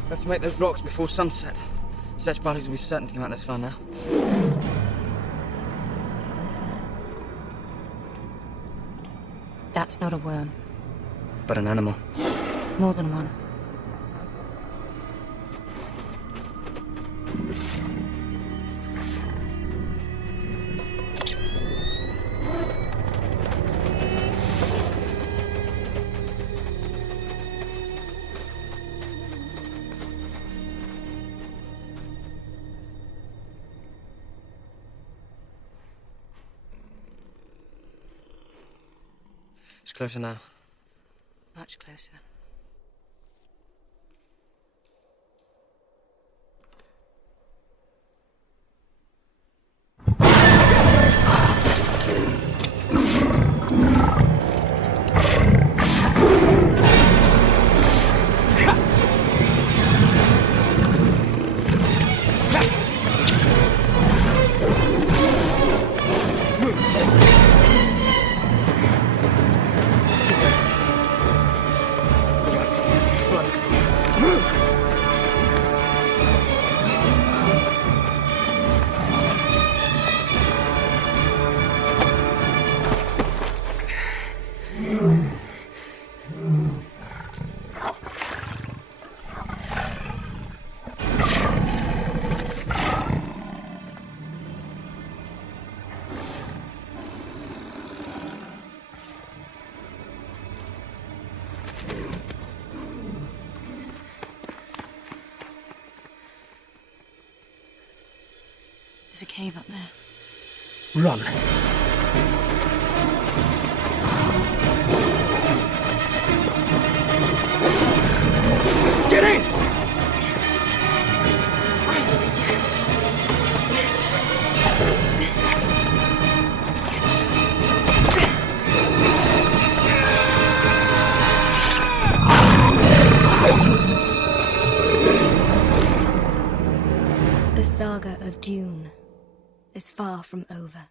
We have to make those rocks before sunset. Search parties will be certain to come out this far now. That's not a worm. But an animal. More than one. It's closer now. Much closer. There's a cave up there. Run. Get in! The saga of Dune is far from over.